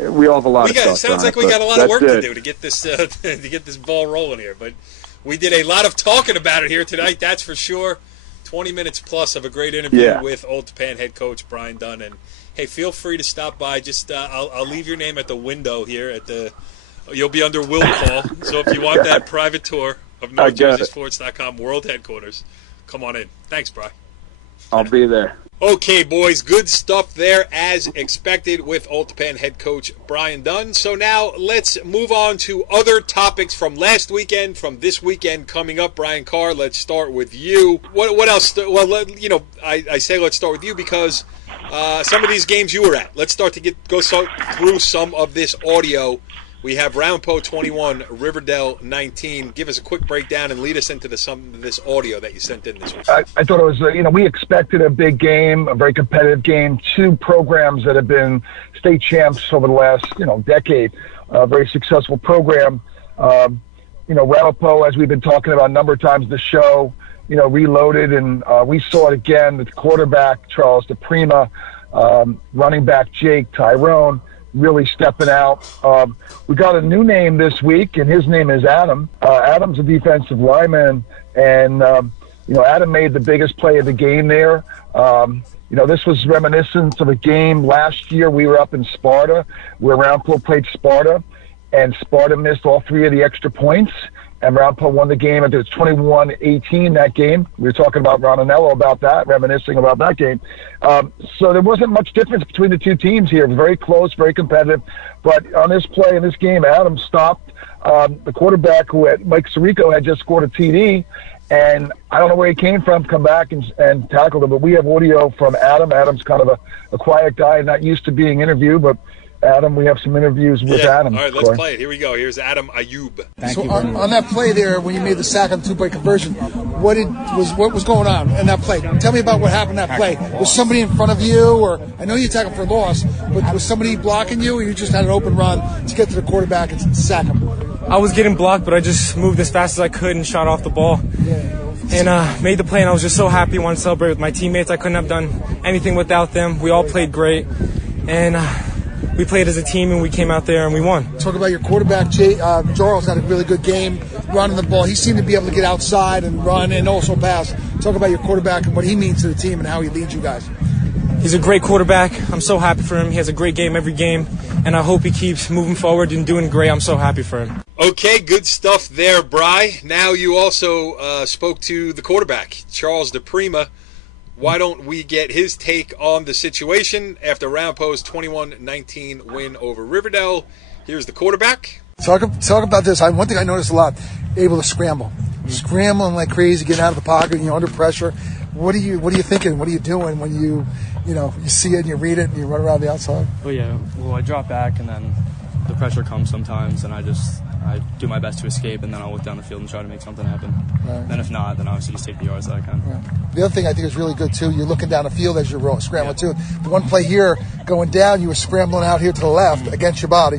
We all have a lot of stuff. Sounds like we got a lot of work to do to get this to get this ball rolling here. But we did a lot of talking about it here tonight. That's for sure. 20 minutes plus of a great interview with Old Tappan head coach Brian Dunn. And hey, feel free to stop by. Just I'll leave your name at the window here at the. You'll be under will call. So if you want that private tour of NorthJerseySports.com World Headquarters, come on in. Thanks, Brian. I'll be there. Okay, boys, good stuff there as expected with Old Tappan head coach Brian Dunn. So now let's move on to other topics from last weekend, from this weekend coming up. Brian Carr, let's start with you. What else? Well, you know, I say let's start with you because some of these games you were at. Let's start to go through some of this audio. We have Ramapo 21, Riverdale 19. Give us a quick breakdown and lead us into some of this audio that you sent in this week. I thought it was, we expected a big game, a very competitive game. Two programs that have been state champs over the last, decade. A very successful program. Ramapo, as we've been talking about a number of times, the show, reloaded, and we saw it again. The quarterback, Charles DePrima, running back, Jake Tyrone, really stepping out. We got a new name this week, and his name is Adam. Adam's a defensive lineman, and Adam made the biggest play of the game there. This was reminiscent of a game last year. We were up in Sparta, where Ramapo played Sparta, and Sparta missed all three of the extra points, and Ramapo won the game. I think it was 21-18 that game. We were talking about Ronanello about that, reminiscing about that game. So there wasn't much difference between the two teams here. Very close, very competitive. But on this play, in this game, Adam stopped the quarterback Mike Sirico had just scored a TD, and I don't know where he came from, come back and tackled him. But we have audio from Adam. Adam's kind of a quiet guy, not used to being interviewed, but Adam, we have some interviews with Adam. All right, let's play it. Here we go. Here's Adam Ayub. So on that play there, when you made the sack on the two-point conversion, what was going on in that play? Tell me about what happened in that play. Was somebody in front of you, or I know you tackled for loss, but was somebody blocking you, or you just had an open run to get to the quarterback and sack him? I was getting blocked, but I just moved as fast as I could and shot off the ball. And made the play, and I was just so happy. Wanted to celebrate with my teammates. I couldn't have done anything without them. We all played great, and we played as a team, and we came out there and we won. Talk about your quarterback, Charles had a really good game running the ball. He seemed to be able to get outside and run and also pass. Talk about your quarterback and what he means to the team and how he leads you guys. He's a great quarterback. I'm so happy for him. He has a great game every game, and I hope he keeps moving forward and doing great. I'm so happy for him. Okay, good stuff there, Bri. Now you also spoke to the quarterback, Charles DePrima. Why don't we get his take on the situation after Ramapo's 21-19 win over Riverdale? Here's the quarterback. Talk about this. One thing I noticed a lot, able to scramble. Scrambling like crazy, getting out of the pocket, under pressure. What are you thinking? What are you doing when you see it and you read it and you run around the outside? Well, I drop back and then the pressure comes sometimes, and I do my best to escape, and then I'll look down the field and try to make something happen. Right. Then if not, then obviously just take the yards that I can. Right. The other thing I think is really good, too, you're looking down the field as you're scrambling, too. The one play here, going down, you were scrambling out here to the left against your body,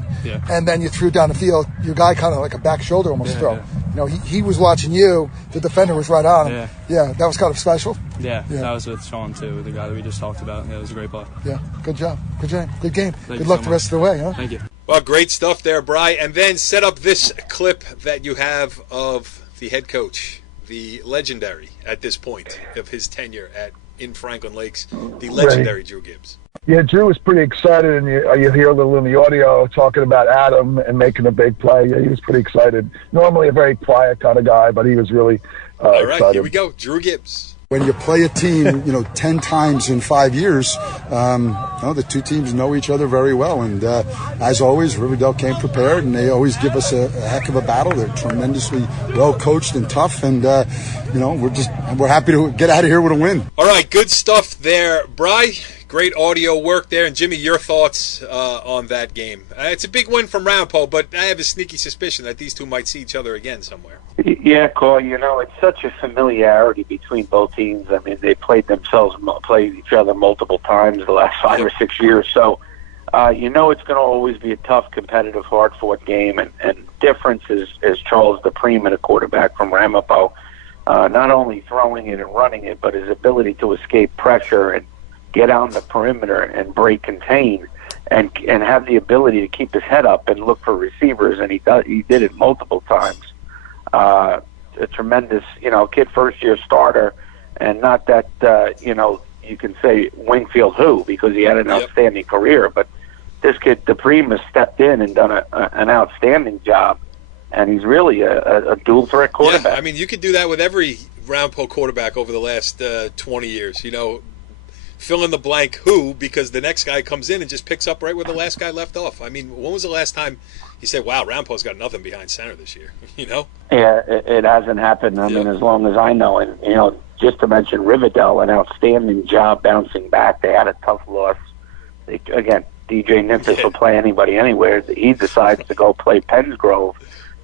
and then you threw down the field. Your guy kind of like a back shoulder almost throw. Yeah. He was watching you. The defender was right on him. Yeah, that was kind of special. Yeah, that was with Sean, too, the guy that we just talked about. Yeah, it was a great play. Yeah, good job. Good game. Thank good luck the rest of the way, huh? Thank you. Well, great stuff there, Bri. And then set up this clip that you have of the head coach, the legendary at this point of his tenure at in Franklin Lakes, the legendary Drew Gibbs. Yeah, Drew was pretty excited, and you hear a little in the audio talking about Adam and making a big play. Yeah, he was pretty excited. Normally a very quiet kind of guy, but he was really All right, excited. Here we go. Drew Gibbs. When you play a team, 10 times in 5 years, the two teams know each other very well. And as always, Riverdale came prepared, and they always give us a heck of a battle. They're tremendously well coached and tough, and we're happy to get out of here with a win. All right, good stuff there, Bry. Great audio work there. And Jimmy, your thoughts on that game? It's a big win from Ramapo, but I have a sneaky suspicion that these two might see each other again somewhere. Yeah, Cole, it's such a familiarity between both teams. I mean, they played each other multiple times the last 5 or 6 years. So, it's going to always be a tough, competitive, hard-fought game. And difference is Charles DePrima, a quarterback from Ramapo, not only throwing it and running it, but his ability to escape pressure and get on the perimeter and break contain and have the ability to keep his head up and look for receivers. And he did it multiple times. A tremendous, kid first-year starter, and not that, you can say Wingfield who, because he had an outstanding career, but this kid, DePrima, stepped in and done an outstanding job, and he's really a dual-threat quarterback. Yeah, I mean, you could do that with every Ramapo quarterback over the last 20 years, fill in the blank who, because the next guy comes in and just picks up right where the last guy left off. I mean, when was the last time you said, wow, Ramapo's got nothing behind center this year, Yeah, it hasn't happened, I mean, as long as I know. And, just to mention Riverdale, an outstanding job bouncing back. They had a tough loss. Again, DJ Nimphus will play anybody anywhere. He decides to go play Pennsgrove,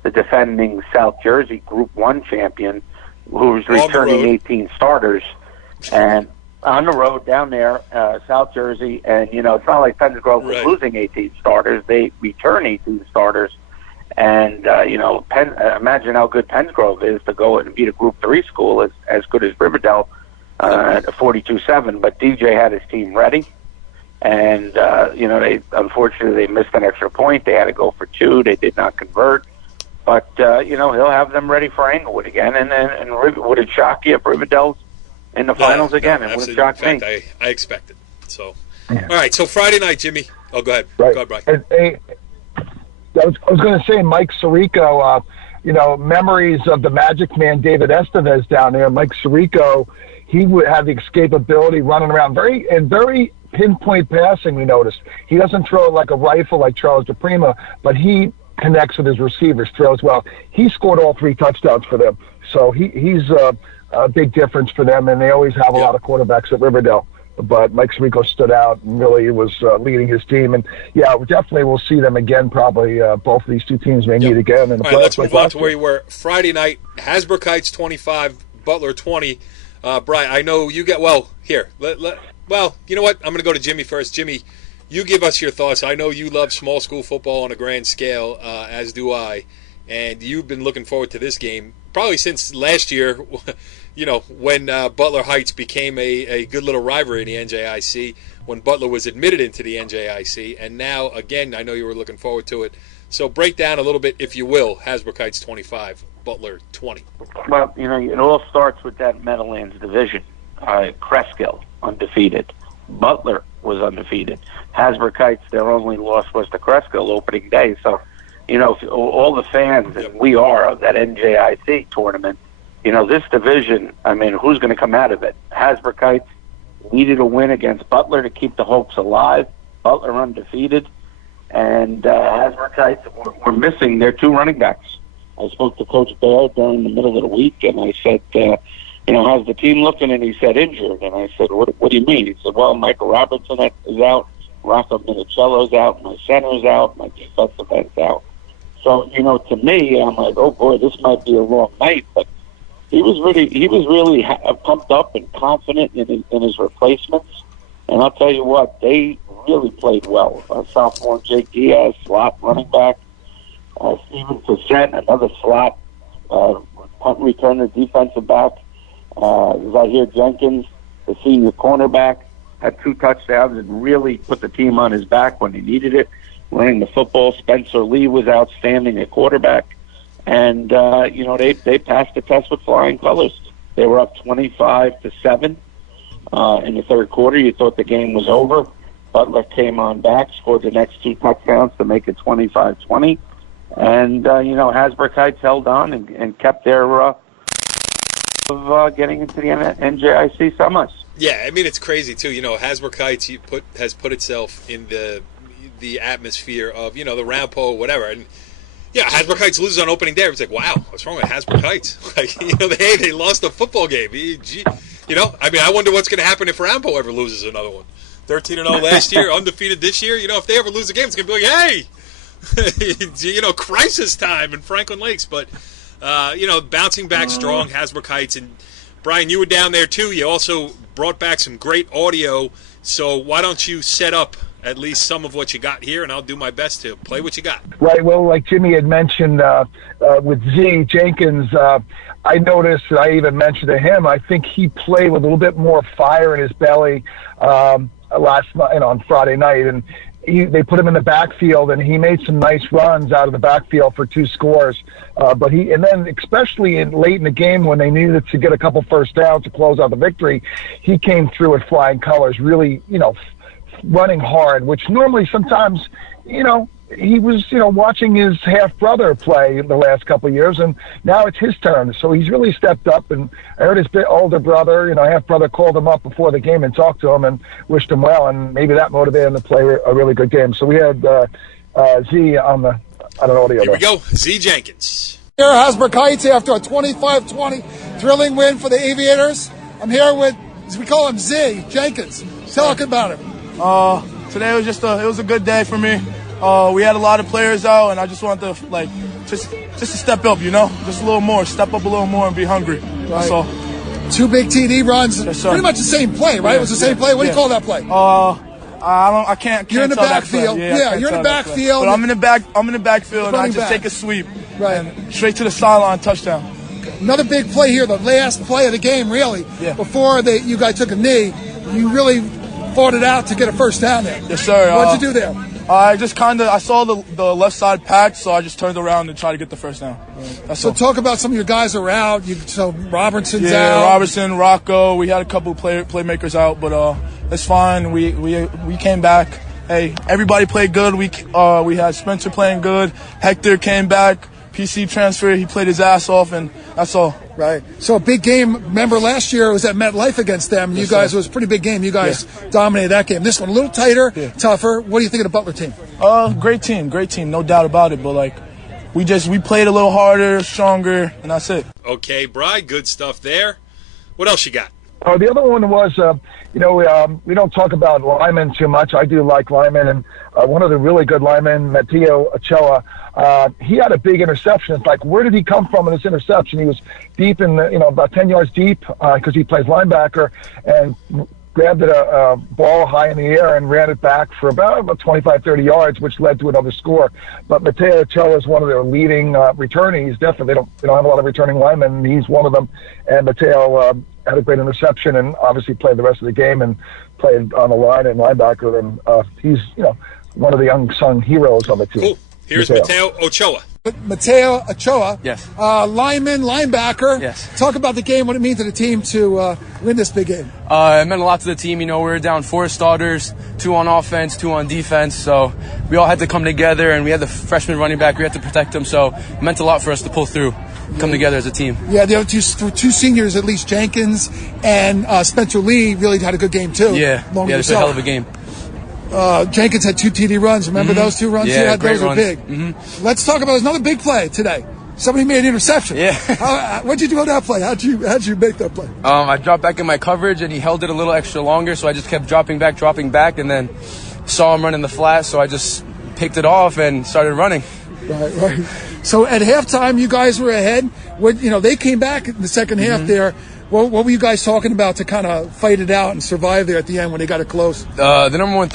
the defending South Jersey Group 1 champion, who's returning 18 starters. And on the road down there, South Jersey, and, it's not like Pennsgrove was losing 18 starters. They return 18 starters. And, imagine how good Pennsgrove is to go and beat a Group 3 school as good as Riverdale at 42-7. But DJ had his team ready. And, they missed an extra point. They had to go for 2. They did not convert. But, he'll have them ready for Englewood again. And would it shock you if Riverdale's in the finals again? It would shock me. In fact, I expect it. So, all right. So Friday night, Jimmy. Oh, go ahead. Right. Go ahead, Brian. I was going to say Mike Sirico, memories of the Magic Man David Estevez down there. Mike Sirico, he would have the escapability, running around very pinpoint passing. We noticed he doesn't throw it like a rifle like Charles DePrima, but he connects with his receivers, throws well. He scored all 3 touchdowns for them, so he's a big difference for them, and they always have a lot of quarterbacks at Riverdale. But Mike Sirico stood out and really was leading his team. And, definitely we'll see them again probably. Both of these two teams may meet again in the playoffs. All right, let's move on to where you were. Friday night, Hasbrook Heights 25, Butler 20. Brian, I know you get – well, here. Well, you know what? I'm going to go to Jimmy first. Jimmy, you give us your thoughts. I know you love small school football on a grand scale, as do I. And you've been looking forward to this game probably since last year, when Butler Heights became a good little rivalry in the NJIC, when Butler was admitted into the NJIC. And now, again, I know you were looking forward to it. So break down a little bit, if you will, Hasbrook Heights 25, Butler 20. Well, it all starts with that Meadowlands division. Cresskill, undefeated. Butler was undefeated. Hasbrook Heights, their only loss was to Cresskill opening day. So, all the fans, and we are, of that NJIC tournament, this division, I mean, who's going to come out of it? Hasbrook Heights needed a win against Butler to keep the hopes alive. Butler undefeated. And Hasbrook Heights were missing their 2 running backs. I spoke to Coach Bear during the middle of the week, and I said, how's the team looking? And he said, injured. And I said, what do you mean? He said, well, Michael Robertson is out, Rocco Minicello's out, my center's out, my defensive end's out. So, to me, I'm like, oh boy, this might be a long night. But he was really pumped up and confident in his replacements. And I'll tell you what, they really played well. Sophomore Jake Diaz, slot running back. Steven Percent, another slot punt returner, defensive back. Zahir Jenkins, the senior cornerback, had 2 touchdowns and really put the team on his back when he needed it. Running the football, Spencer Lee was outstanding at quarterback. And, they passed the test with flying colors. They were up 25-7. in the third quarter. You thought the game was over. Butler came on back, scored the next 2 touchdowns to make it 25-20. And, Hasbrook Heights held on and kept their of getting into the NJIC semis. Yeah, I mean, it's crazy, too. Hasbrook Heights has put itself in the atmosphere of, the round pole, whatever. And, Hasbrook Heights loses on opening day. It's like, wow, what's wrong with Hasbrook Heights? They lost a football game. I wonder what's going to happen if Rampo ever loses another one. 13-0 last year, undefeated this year. If they ever lose a game, it's going to be like, hey, crisis time in Franklin Lakes. But, bouncing back strong, Hasbrook Heights. And, Brian, you were down there, too. You also brought back some great audio. So why don't you set up at least some of what you got here, and I'll do my best to play what you got. Right. Well, like Jimmy had mentioned with Z Jenkins, I noticed, I even mentioned to him, I think he played with a little bit more fire in his belly last night, on Friday night, and they put him in the backfield, and he made some nice runs out of the backfield for 2 scores. And then especially late in the game when they needed to get a couple first downs to close out the victory, he came through with flying colors, really, running hard, which normally sometimes, he was, watching his half-brother play the last couple of years, and now it's his turn. So he's really stepped up, and I heard his older brother, half-brother called him up before the game and talked to him and wished him well, and maybe that motivated him to play a really good game. So we had Z on the audio. Here we go, Z Jenkins. Here at Hasbrook Heights after a 25-20 thrilling win for the Aviators. I'm here with, as we call him, Z Jenkins. Talk about him. Today was it was a good day for me. We had a lot of players out, and I just wanted to just to step up, just a little more, step up a little more, and be hungry. Right. That's all. 2 big TD runs, yes, pretty much the same play, right? Yeah, It was the same play. What do you call that play? I can't. You're in the tell backfield. Yeah, you're in the backfield. But I'm in the backfield, and I just take a sweep, right, and straight to the sideline, touchdown. Another big play here, the last play of the game, really. Yeah. Before you guys took a knee, you really fought it out to get a first down there. Yes, sir. What'd you do there? I just I saw the left side packed, so I just turned around and tried to get the first down. So talk about some of your guys are out. So Robertson's out. Yeah, Robertson, Rocco. We had a couple playmakers out, but it's fine. We came back. Hey, everybody played good. We had Spencer playing good. Hector came back. PC transfer. He played his ass off, and that's all. Right. So a big game. Remember last year it was at MetLife against them. Yes, it was a pretty big game. You guys dominated that game. This one a little tighter, tougher. What do you think of the Butler team? Great team, no doubt about it. But we played a little harder, stronger, and that's it. Okay, Bri, good stuff there. What else you got? The other one was, we don't talk about linemen too much. I do like linemen, and one of the really good linemen, Mateo Ochoa, he had a big interception. It's like, where did he come from in this interception? He was deep in about 10 yards deep because he plays linebacker, and grabbed a ball high in the air and ran it back for about 25, 30 yards, which led to another score. But Mateo Ochoa is one of their leading returnees. Definitely, they don't have a lot of returning linemen. He's one of them. And Mateo had a great interception and obviously played the rest of the game and played on the line and linebacker. And he's one of the unsung heroes of the team. Cool. Here's Mateo Ochoa. Mateo Ochoa. Yes. Lineman, linebacker. Yes. Talk about the game, what it means to the team to win this big game. It meant a lot to the team. We were down 4 starters, 2 on offense, 2 on defense. So we all had to come together, and we had the freshman running back. We had to protect him. So it meant a lot for us to pull through, come together as a team. Yeah, the other two seniors, at least Jenkins and Spencer Lee, really had a good game too. Yeah, they had a hell of a game. Jenkins had 2 TD runs. Remember those 2 runs? Yeah, great those runs. Are big. Mm-hmm. Let's talk about another big play today. Somebody made an interception. Yeah. What'd you do on that play? How'd you make that play? I dropped back in my coverage, and he held it a little extra longer, so I just kept dropping back, and then saw him running the flat, so I just picked it off and started running. Right. So at halftime, you guys were ahead. They came back in the second half there. What were you guys talking about to kind of fight it out and survive there at the end when they got it close? The number one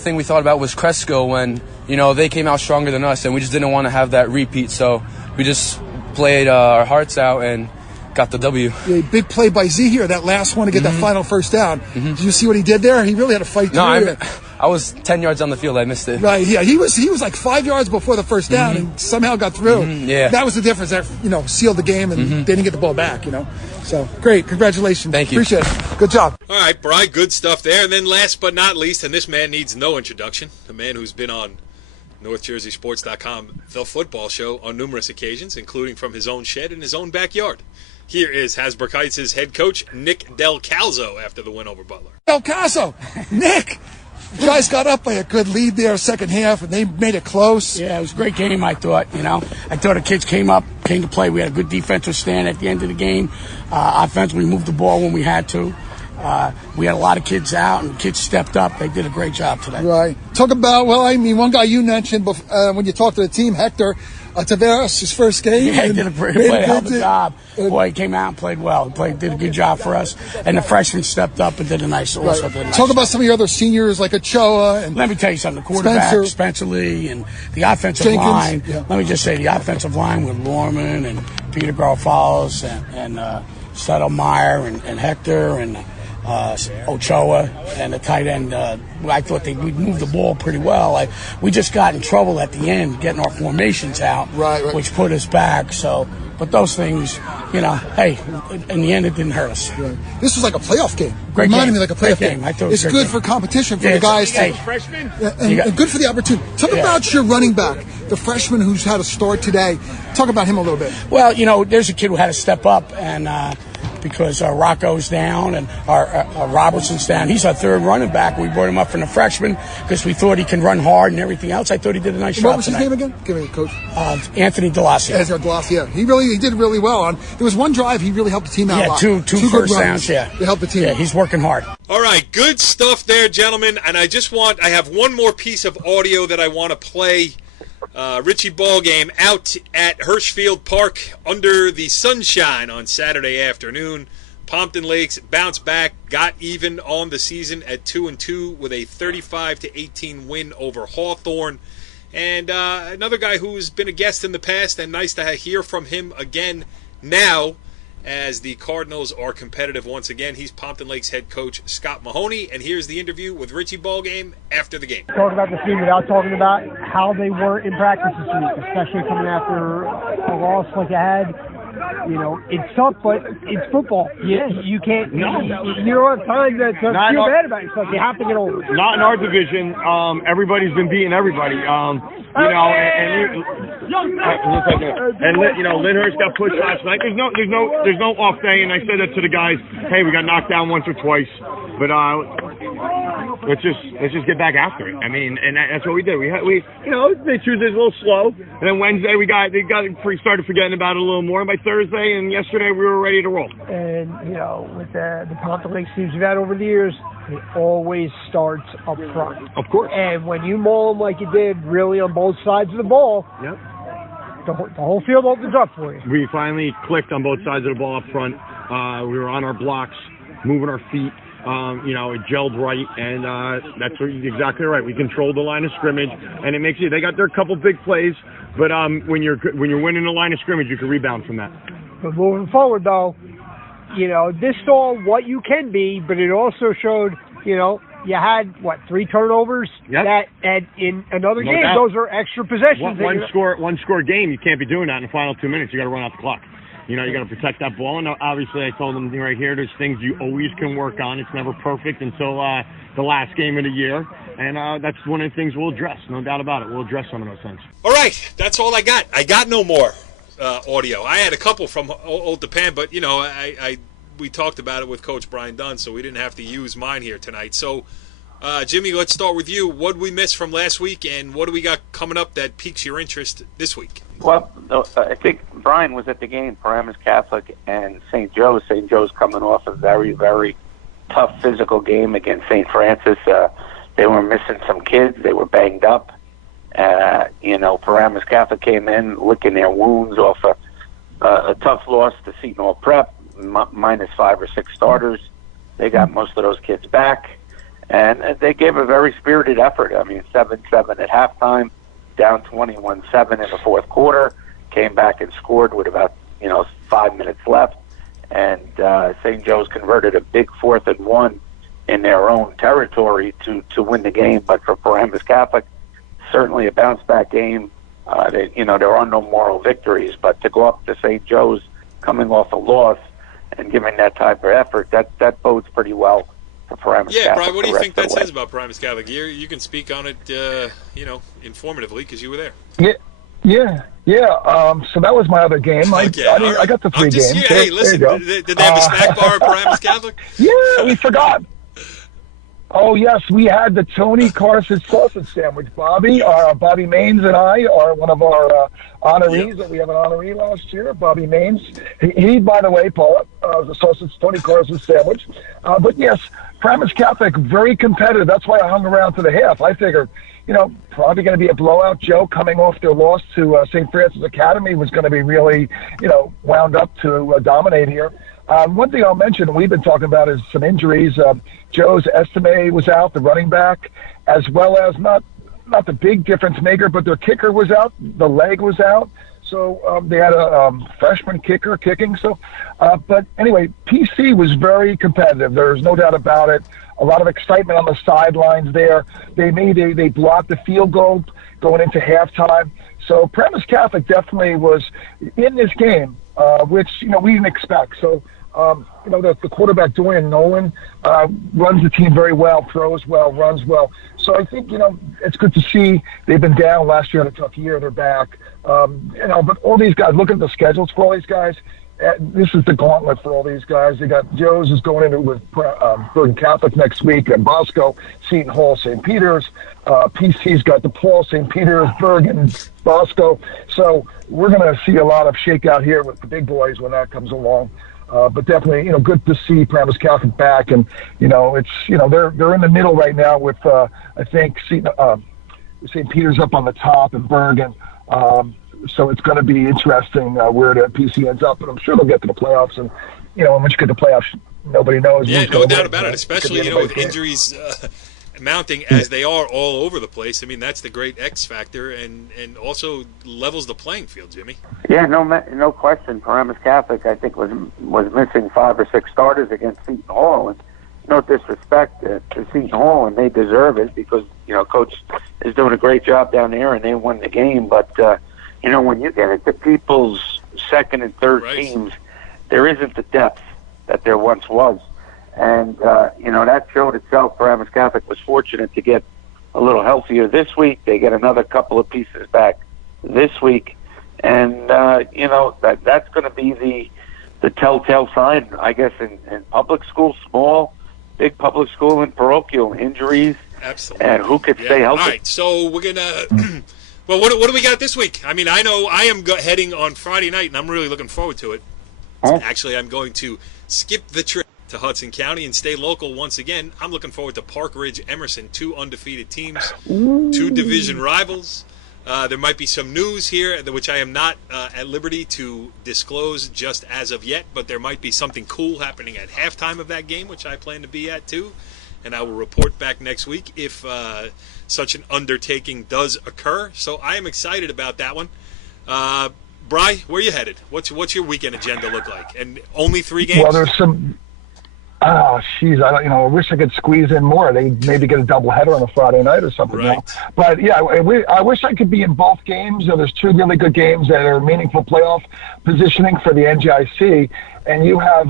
thing we thought about was Cresco when, they came out stronger than us, and we just didn't want to have that repeat. So we just played our hearts out and got the W. Yeah, big play by Z here, that last one to get that final first down. Did you see what he did there? He really had to fight through it. I was 10 yards on the field. I missed it. Right, yeah. He was like 5 yards before the first down and somehow got through. Yeah. That was the difference. That, sealed the game and they didn't get the ball back, So, great. Congratulations. Thank you. Appreciate it. Good job. All right, Bri, good stuff there. And then last but not least, and this man needs no introduction, a man who's been on NorthJerseySports.com, The Football Show, on numerous occasions, including from his own shed in his own backyard. Here is Hasbrook Heights' head coach, Nick Del Calzo, after the win over Butler. Del Calzo, Nick, you guys got up by a good lead there second half, and they made it close. Yeah, it was a great game, I thought. I thought the kids came to play. We had a good defensive stand at the end of the game. Offensively, we moved the ball when we had to. We had a lot of kids out, and kids stepped up. They did a great job today. Right. Talk about, one guy you mentioned when you talked to the team, Hector Taveras, his first game. Yeah, he did a great hell of a job. Boy, he came out and played well. Did a good job for us. And the freshmen stepped up and did a nice job. Talk about some of your other seniors like Ochoa. And let me tell you something. The quarterback, Spencer Lee, and the offensive line. Yeah. Let me just say, the offensive line with Lorman and Peter Garofalo and Settlemeyer and Hector and Ochoa and the tight end. I thought we moved the ball pretty well. We just got in trouble at the end getting our formations out, which put us back. So, but those things, hey, in the end it didn't hurt us. Right. This was like a playoff game. Great Reminded game. me like a playoff game. I thought it's good for competition for the guys. And good for the opportunity. Talk about your running back, the freshman who's had a start today. Talk about him a little bit. Well, there's a kid who had to step up and. Because Rocco's down and Robertson's down. He's our third running back. We brought him up from the freshman because we thought he can run hard and everything else. I thought he did a nice job. What was his name again? Give me a coach. Anthony Delasio. Anthony Delasio. He did really well. There was one drive he really helped the team out a lot. Two first downs. Yeah, to help the team. Yeah, he's working hard. All right, good stuff there, gentlemen. And I have one more piece of audio that I want to play. Richie Ballgame out at Hirschfield Park under the sunshine on Saturday afternoon. Pompton Lakes bounced back, got even on the season at 2-2 with a 35-18 win over Hawthorne. And another guy who's been a guest in the past, and nice to hear from him again now as the Cardinals are competitive once again. He's Pompton Lakes head coach Scott Mahoney, and here's the interview with Richie Ballgame after the game. Talking about the team without talking about how they were in practice this week, especially coming after a loss like you had. It sucked, but it's football. You can't. You don't have time to feel bad about yourself. You have to get over it. Not in our division. Everybody's been beating everybody. Lyndhurst got pushed last night. There's no off day, and I said that to the guys. Hey, we got knocked down once or twice, but let's just get back after it. I mean, and that's what we did. Tuesday's a little slow, and then Wednesday they started forgetting about it a little more. And by Thursday and yesterday, we were ready to roll. And with the Pompton Lakes teams we've had over the years, it always starts up front. Of course. And when you maul them like you did, really on both sides of the ball, yep. The whole field opens up for you. We finally clicked on both sides of the ball up front. We were on our blocks, moving our feet. It gelled right, and that's exactly right. We controlled the line of scrimmage, and it makes you. They got their couple big plays, but when you're winning the line of scrimmage, you can rebound from that. But moving forward, though, this saw what you can be, but it also showed, you had 3 turnovers. Yep. And in another game, those are extra possessions. One score game. You can't be doing that in the final 2 minutes. You got to run out the clock. You got to protect that ball. And obviously, I told them right here, there's things you always can work on. It's never perfect until the last game of the year. And that's one of the things we'll address. No doubt about it. We'll address some of those things. All right. That's all I got. I got no more audio. I had a couple from Old Japan, but, we talked about it with Coach Brian Dunn, so we didn't have to use mine here tonight. So, Jimmy, let's start with you. What did we miss from last week, and what do we got coming up that piques your interest this week? Well, I think Brian was at the game, Paramus Catholic and St. Joe's. St. Joe's coming off a very, very tough physical game against St. Francis. They were missing some kids. They were banged up. Paramus Catholic came in licking their wounds off a tough loss to Seton Hall Prep, minus 5 or 6 starters. They got most of those kids back, and they gave a very spirited effort. I mean, 7-7 at halftime, down 21-7 in the fourth quarter, came back and scored with about 5 minutes left, and St. Joe's converted a big 4th and 1 in their own territory to win the game. But for Paramus Catholic, certainly a bounce-back game. There are no moral victories, but to go up to St. Joe's coming off a loss and giving that type of effort, that bodes pretty well for Paramus Catholic. Yeah, Brian, what do you think that says says about Paramus Catholic? You can speak on it, informatively because you were there. Yeah. So that was my other game. I got the 3 games. Hey, listen, did they have a snack bar at Paramus Catholic? Yeah, we forgot. Oh, yes, we had the Tony Carson sausage sandwich. Bobby Maines and I are one of our honorees. Yep. We have an honoree last year, Bobby Maines. He by the way, Paul, the Tony Carson sandwich. But yes, Paramus Catholic, very competitive. That's why I hung around to the half. I figured, probably going to be a blowout. Joe, coming off their loss to St. Francis Academy, was going to be really, wound up to dominate here. One thing I'll mention, we've been talking about, is some injuries. Joe's Estime was out, the running back, as well as not the big difference maker, but their kicker was out. The leg was out. So they had a freshman kicker kicking. So, but anyway, PC was very competitive. There's no doubt about it. A lot of excitement on the sidelines there. They blocked the field goal going into halftime. So Paramus Catholic definitely was in this game, which we didn't expect. So the quarterback Dorian Nolan runs the team very well, throws well, runs well. So I think it's good to see. They've been down last year, had a tough year. They're back. But all these guys, look at the schedules for all these guys. This is the gauntlet for all these guys. They got Joe's is going into with Bergen Catholic next week, and Bosco, Seton Hall, St. Peter's. PC's got DePaul, St. Peter's, Bergen, Bosco. So we're going to see a lot of shakeout here with the big boys when that comes along. But definitely, good to see Paramus Catholic back, and it's they're in the middle right now with I think St. Peter's up on the top and Bergen. So it's going to be interesting where the PC ends up, but I'm sure they'll get to the playoffs. And once you get to the playoffs, nobody knows. Yeah, no doubt about it. Especially with injuries mounting as they are all over the place. I mean, that's the great X factor, and also levels the playing field, Jimmy. Yeah, no question. Paramus Catholic, I think, was missing 5 or 6 starters against Seton Hall, and no disrespect to Seton Hall, and they deserve it because Coach is doing a great job down there, and they won the game. But when you get into people's second and third teams, there isn't the depth that there once was. And, that showed itself. Paramus Catholic was fortunate to get a little healthier this week. They get another couple of pieces back this week. And, that's going to be the telltale sign, I guess, in public school, small, big public school, and parochial injuries. Absolutely. And who could stay healthy. All right, so we're going to... Well, what do we got this week? I mean, I know I am heading on Friday night, and I'm really looking forward to it. Actually, I'm going to skip the trip to Hudson County and stay local once again. I'm looking forward to Park Ridge Emerson, 2 undefeated teams, 2 division rivals. There might be some news here, which I am not at liberty to disclose just as of yet, but there might be something cool happening at halftime of that game, which I plan to be at too. And I will report back next week if such an undertaking does occur. So I am excited about that one. Bri, where are you headed? What's your weekend agenda look like? And only 3 games? Well, there's some... I wish I could squeeze in more. They maybe get a doubleheader on a Friday night or something. Right. But yeah, I wish I could be in both games. There's 2 really good games that are meaningful playoff positioning for the NJIC, and you have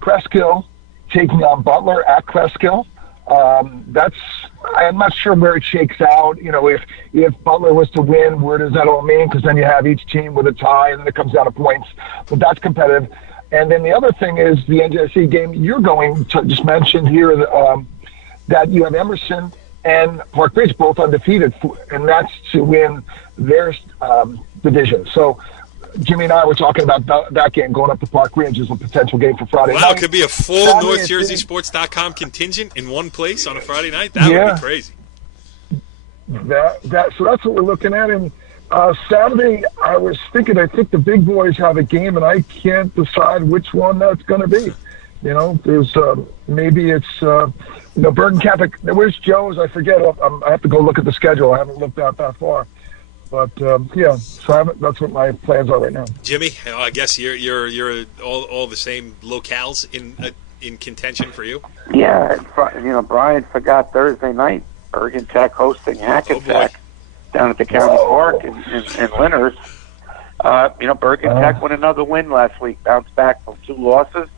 Cresskill taking on Butler at Cresskill. I'm not sure where it shakes out. If Butler was to win, where does that all mean? Because then you have each team with a tie, and then it comes down to points. But that's competitive. And then the other thing is the NJC game you're going to just mention here, that you have Emerson and Park Ridge both undefeated, and that's to win their division. So Jimmy and I were talking about that game going up to Park Ridge as a potential game for Friday night. Wow, it could be a full NorthJerseySports.com contingent in one place on a Friday night. That would be crazy. So that's what we're looking at. And Saturday, I was thinking, I think the big boys have a game, and I can't decide which one that's going to be. There's maybe it's Bergen Catholic. Where's Joe's? I forget. I have to go look at the schedule. I haven't looked out that far. But so that's what my plans are right now. Jimmy, I guess you're all the same locales in in contention for you? Yeah, Brian forgot Thursday night. Bergen Tech hosting Hackensack down at the county park in Linders. Bergen Tech won another win last week, bounced back from 2 losses.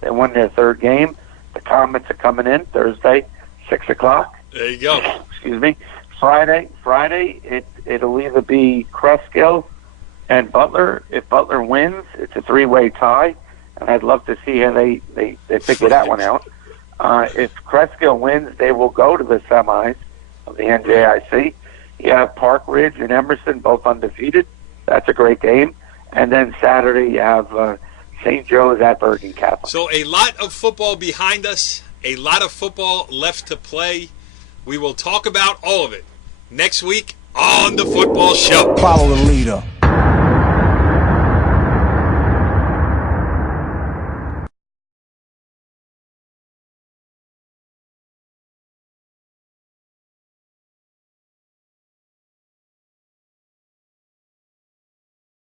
They won their 3rd game. The Comets are coming in Thursday, 6 o'clock. There you go. Excuse me. Friday, it'll either be Cresskill and Butler. If Butler wins, it's a 3-way tie, and I'd love to see how they figure that one out. If Cresskill wins, they will go to the semis of the NJIC. You have Park Ridge and Emerson both undefeated. That's a great game. And then Saturday you have St. Joe's at Bergen Catholic. So a lot of football behind us, a lot of football left to play. We will talk about all of it next week on The Football Show. Follow the leader.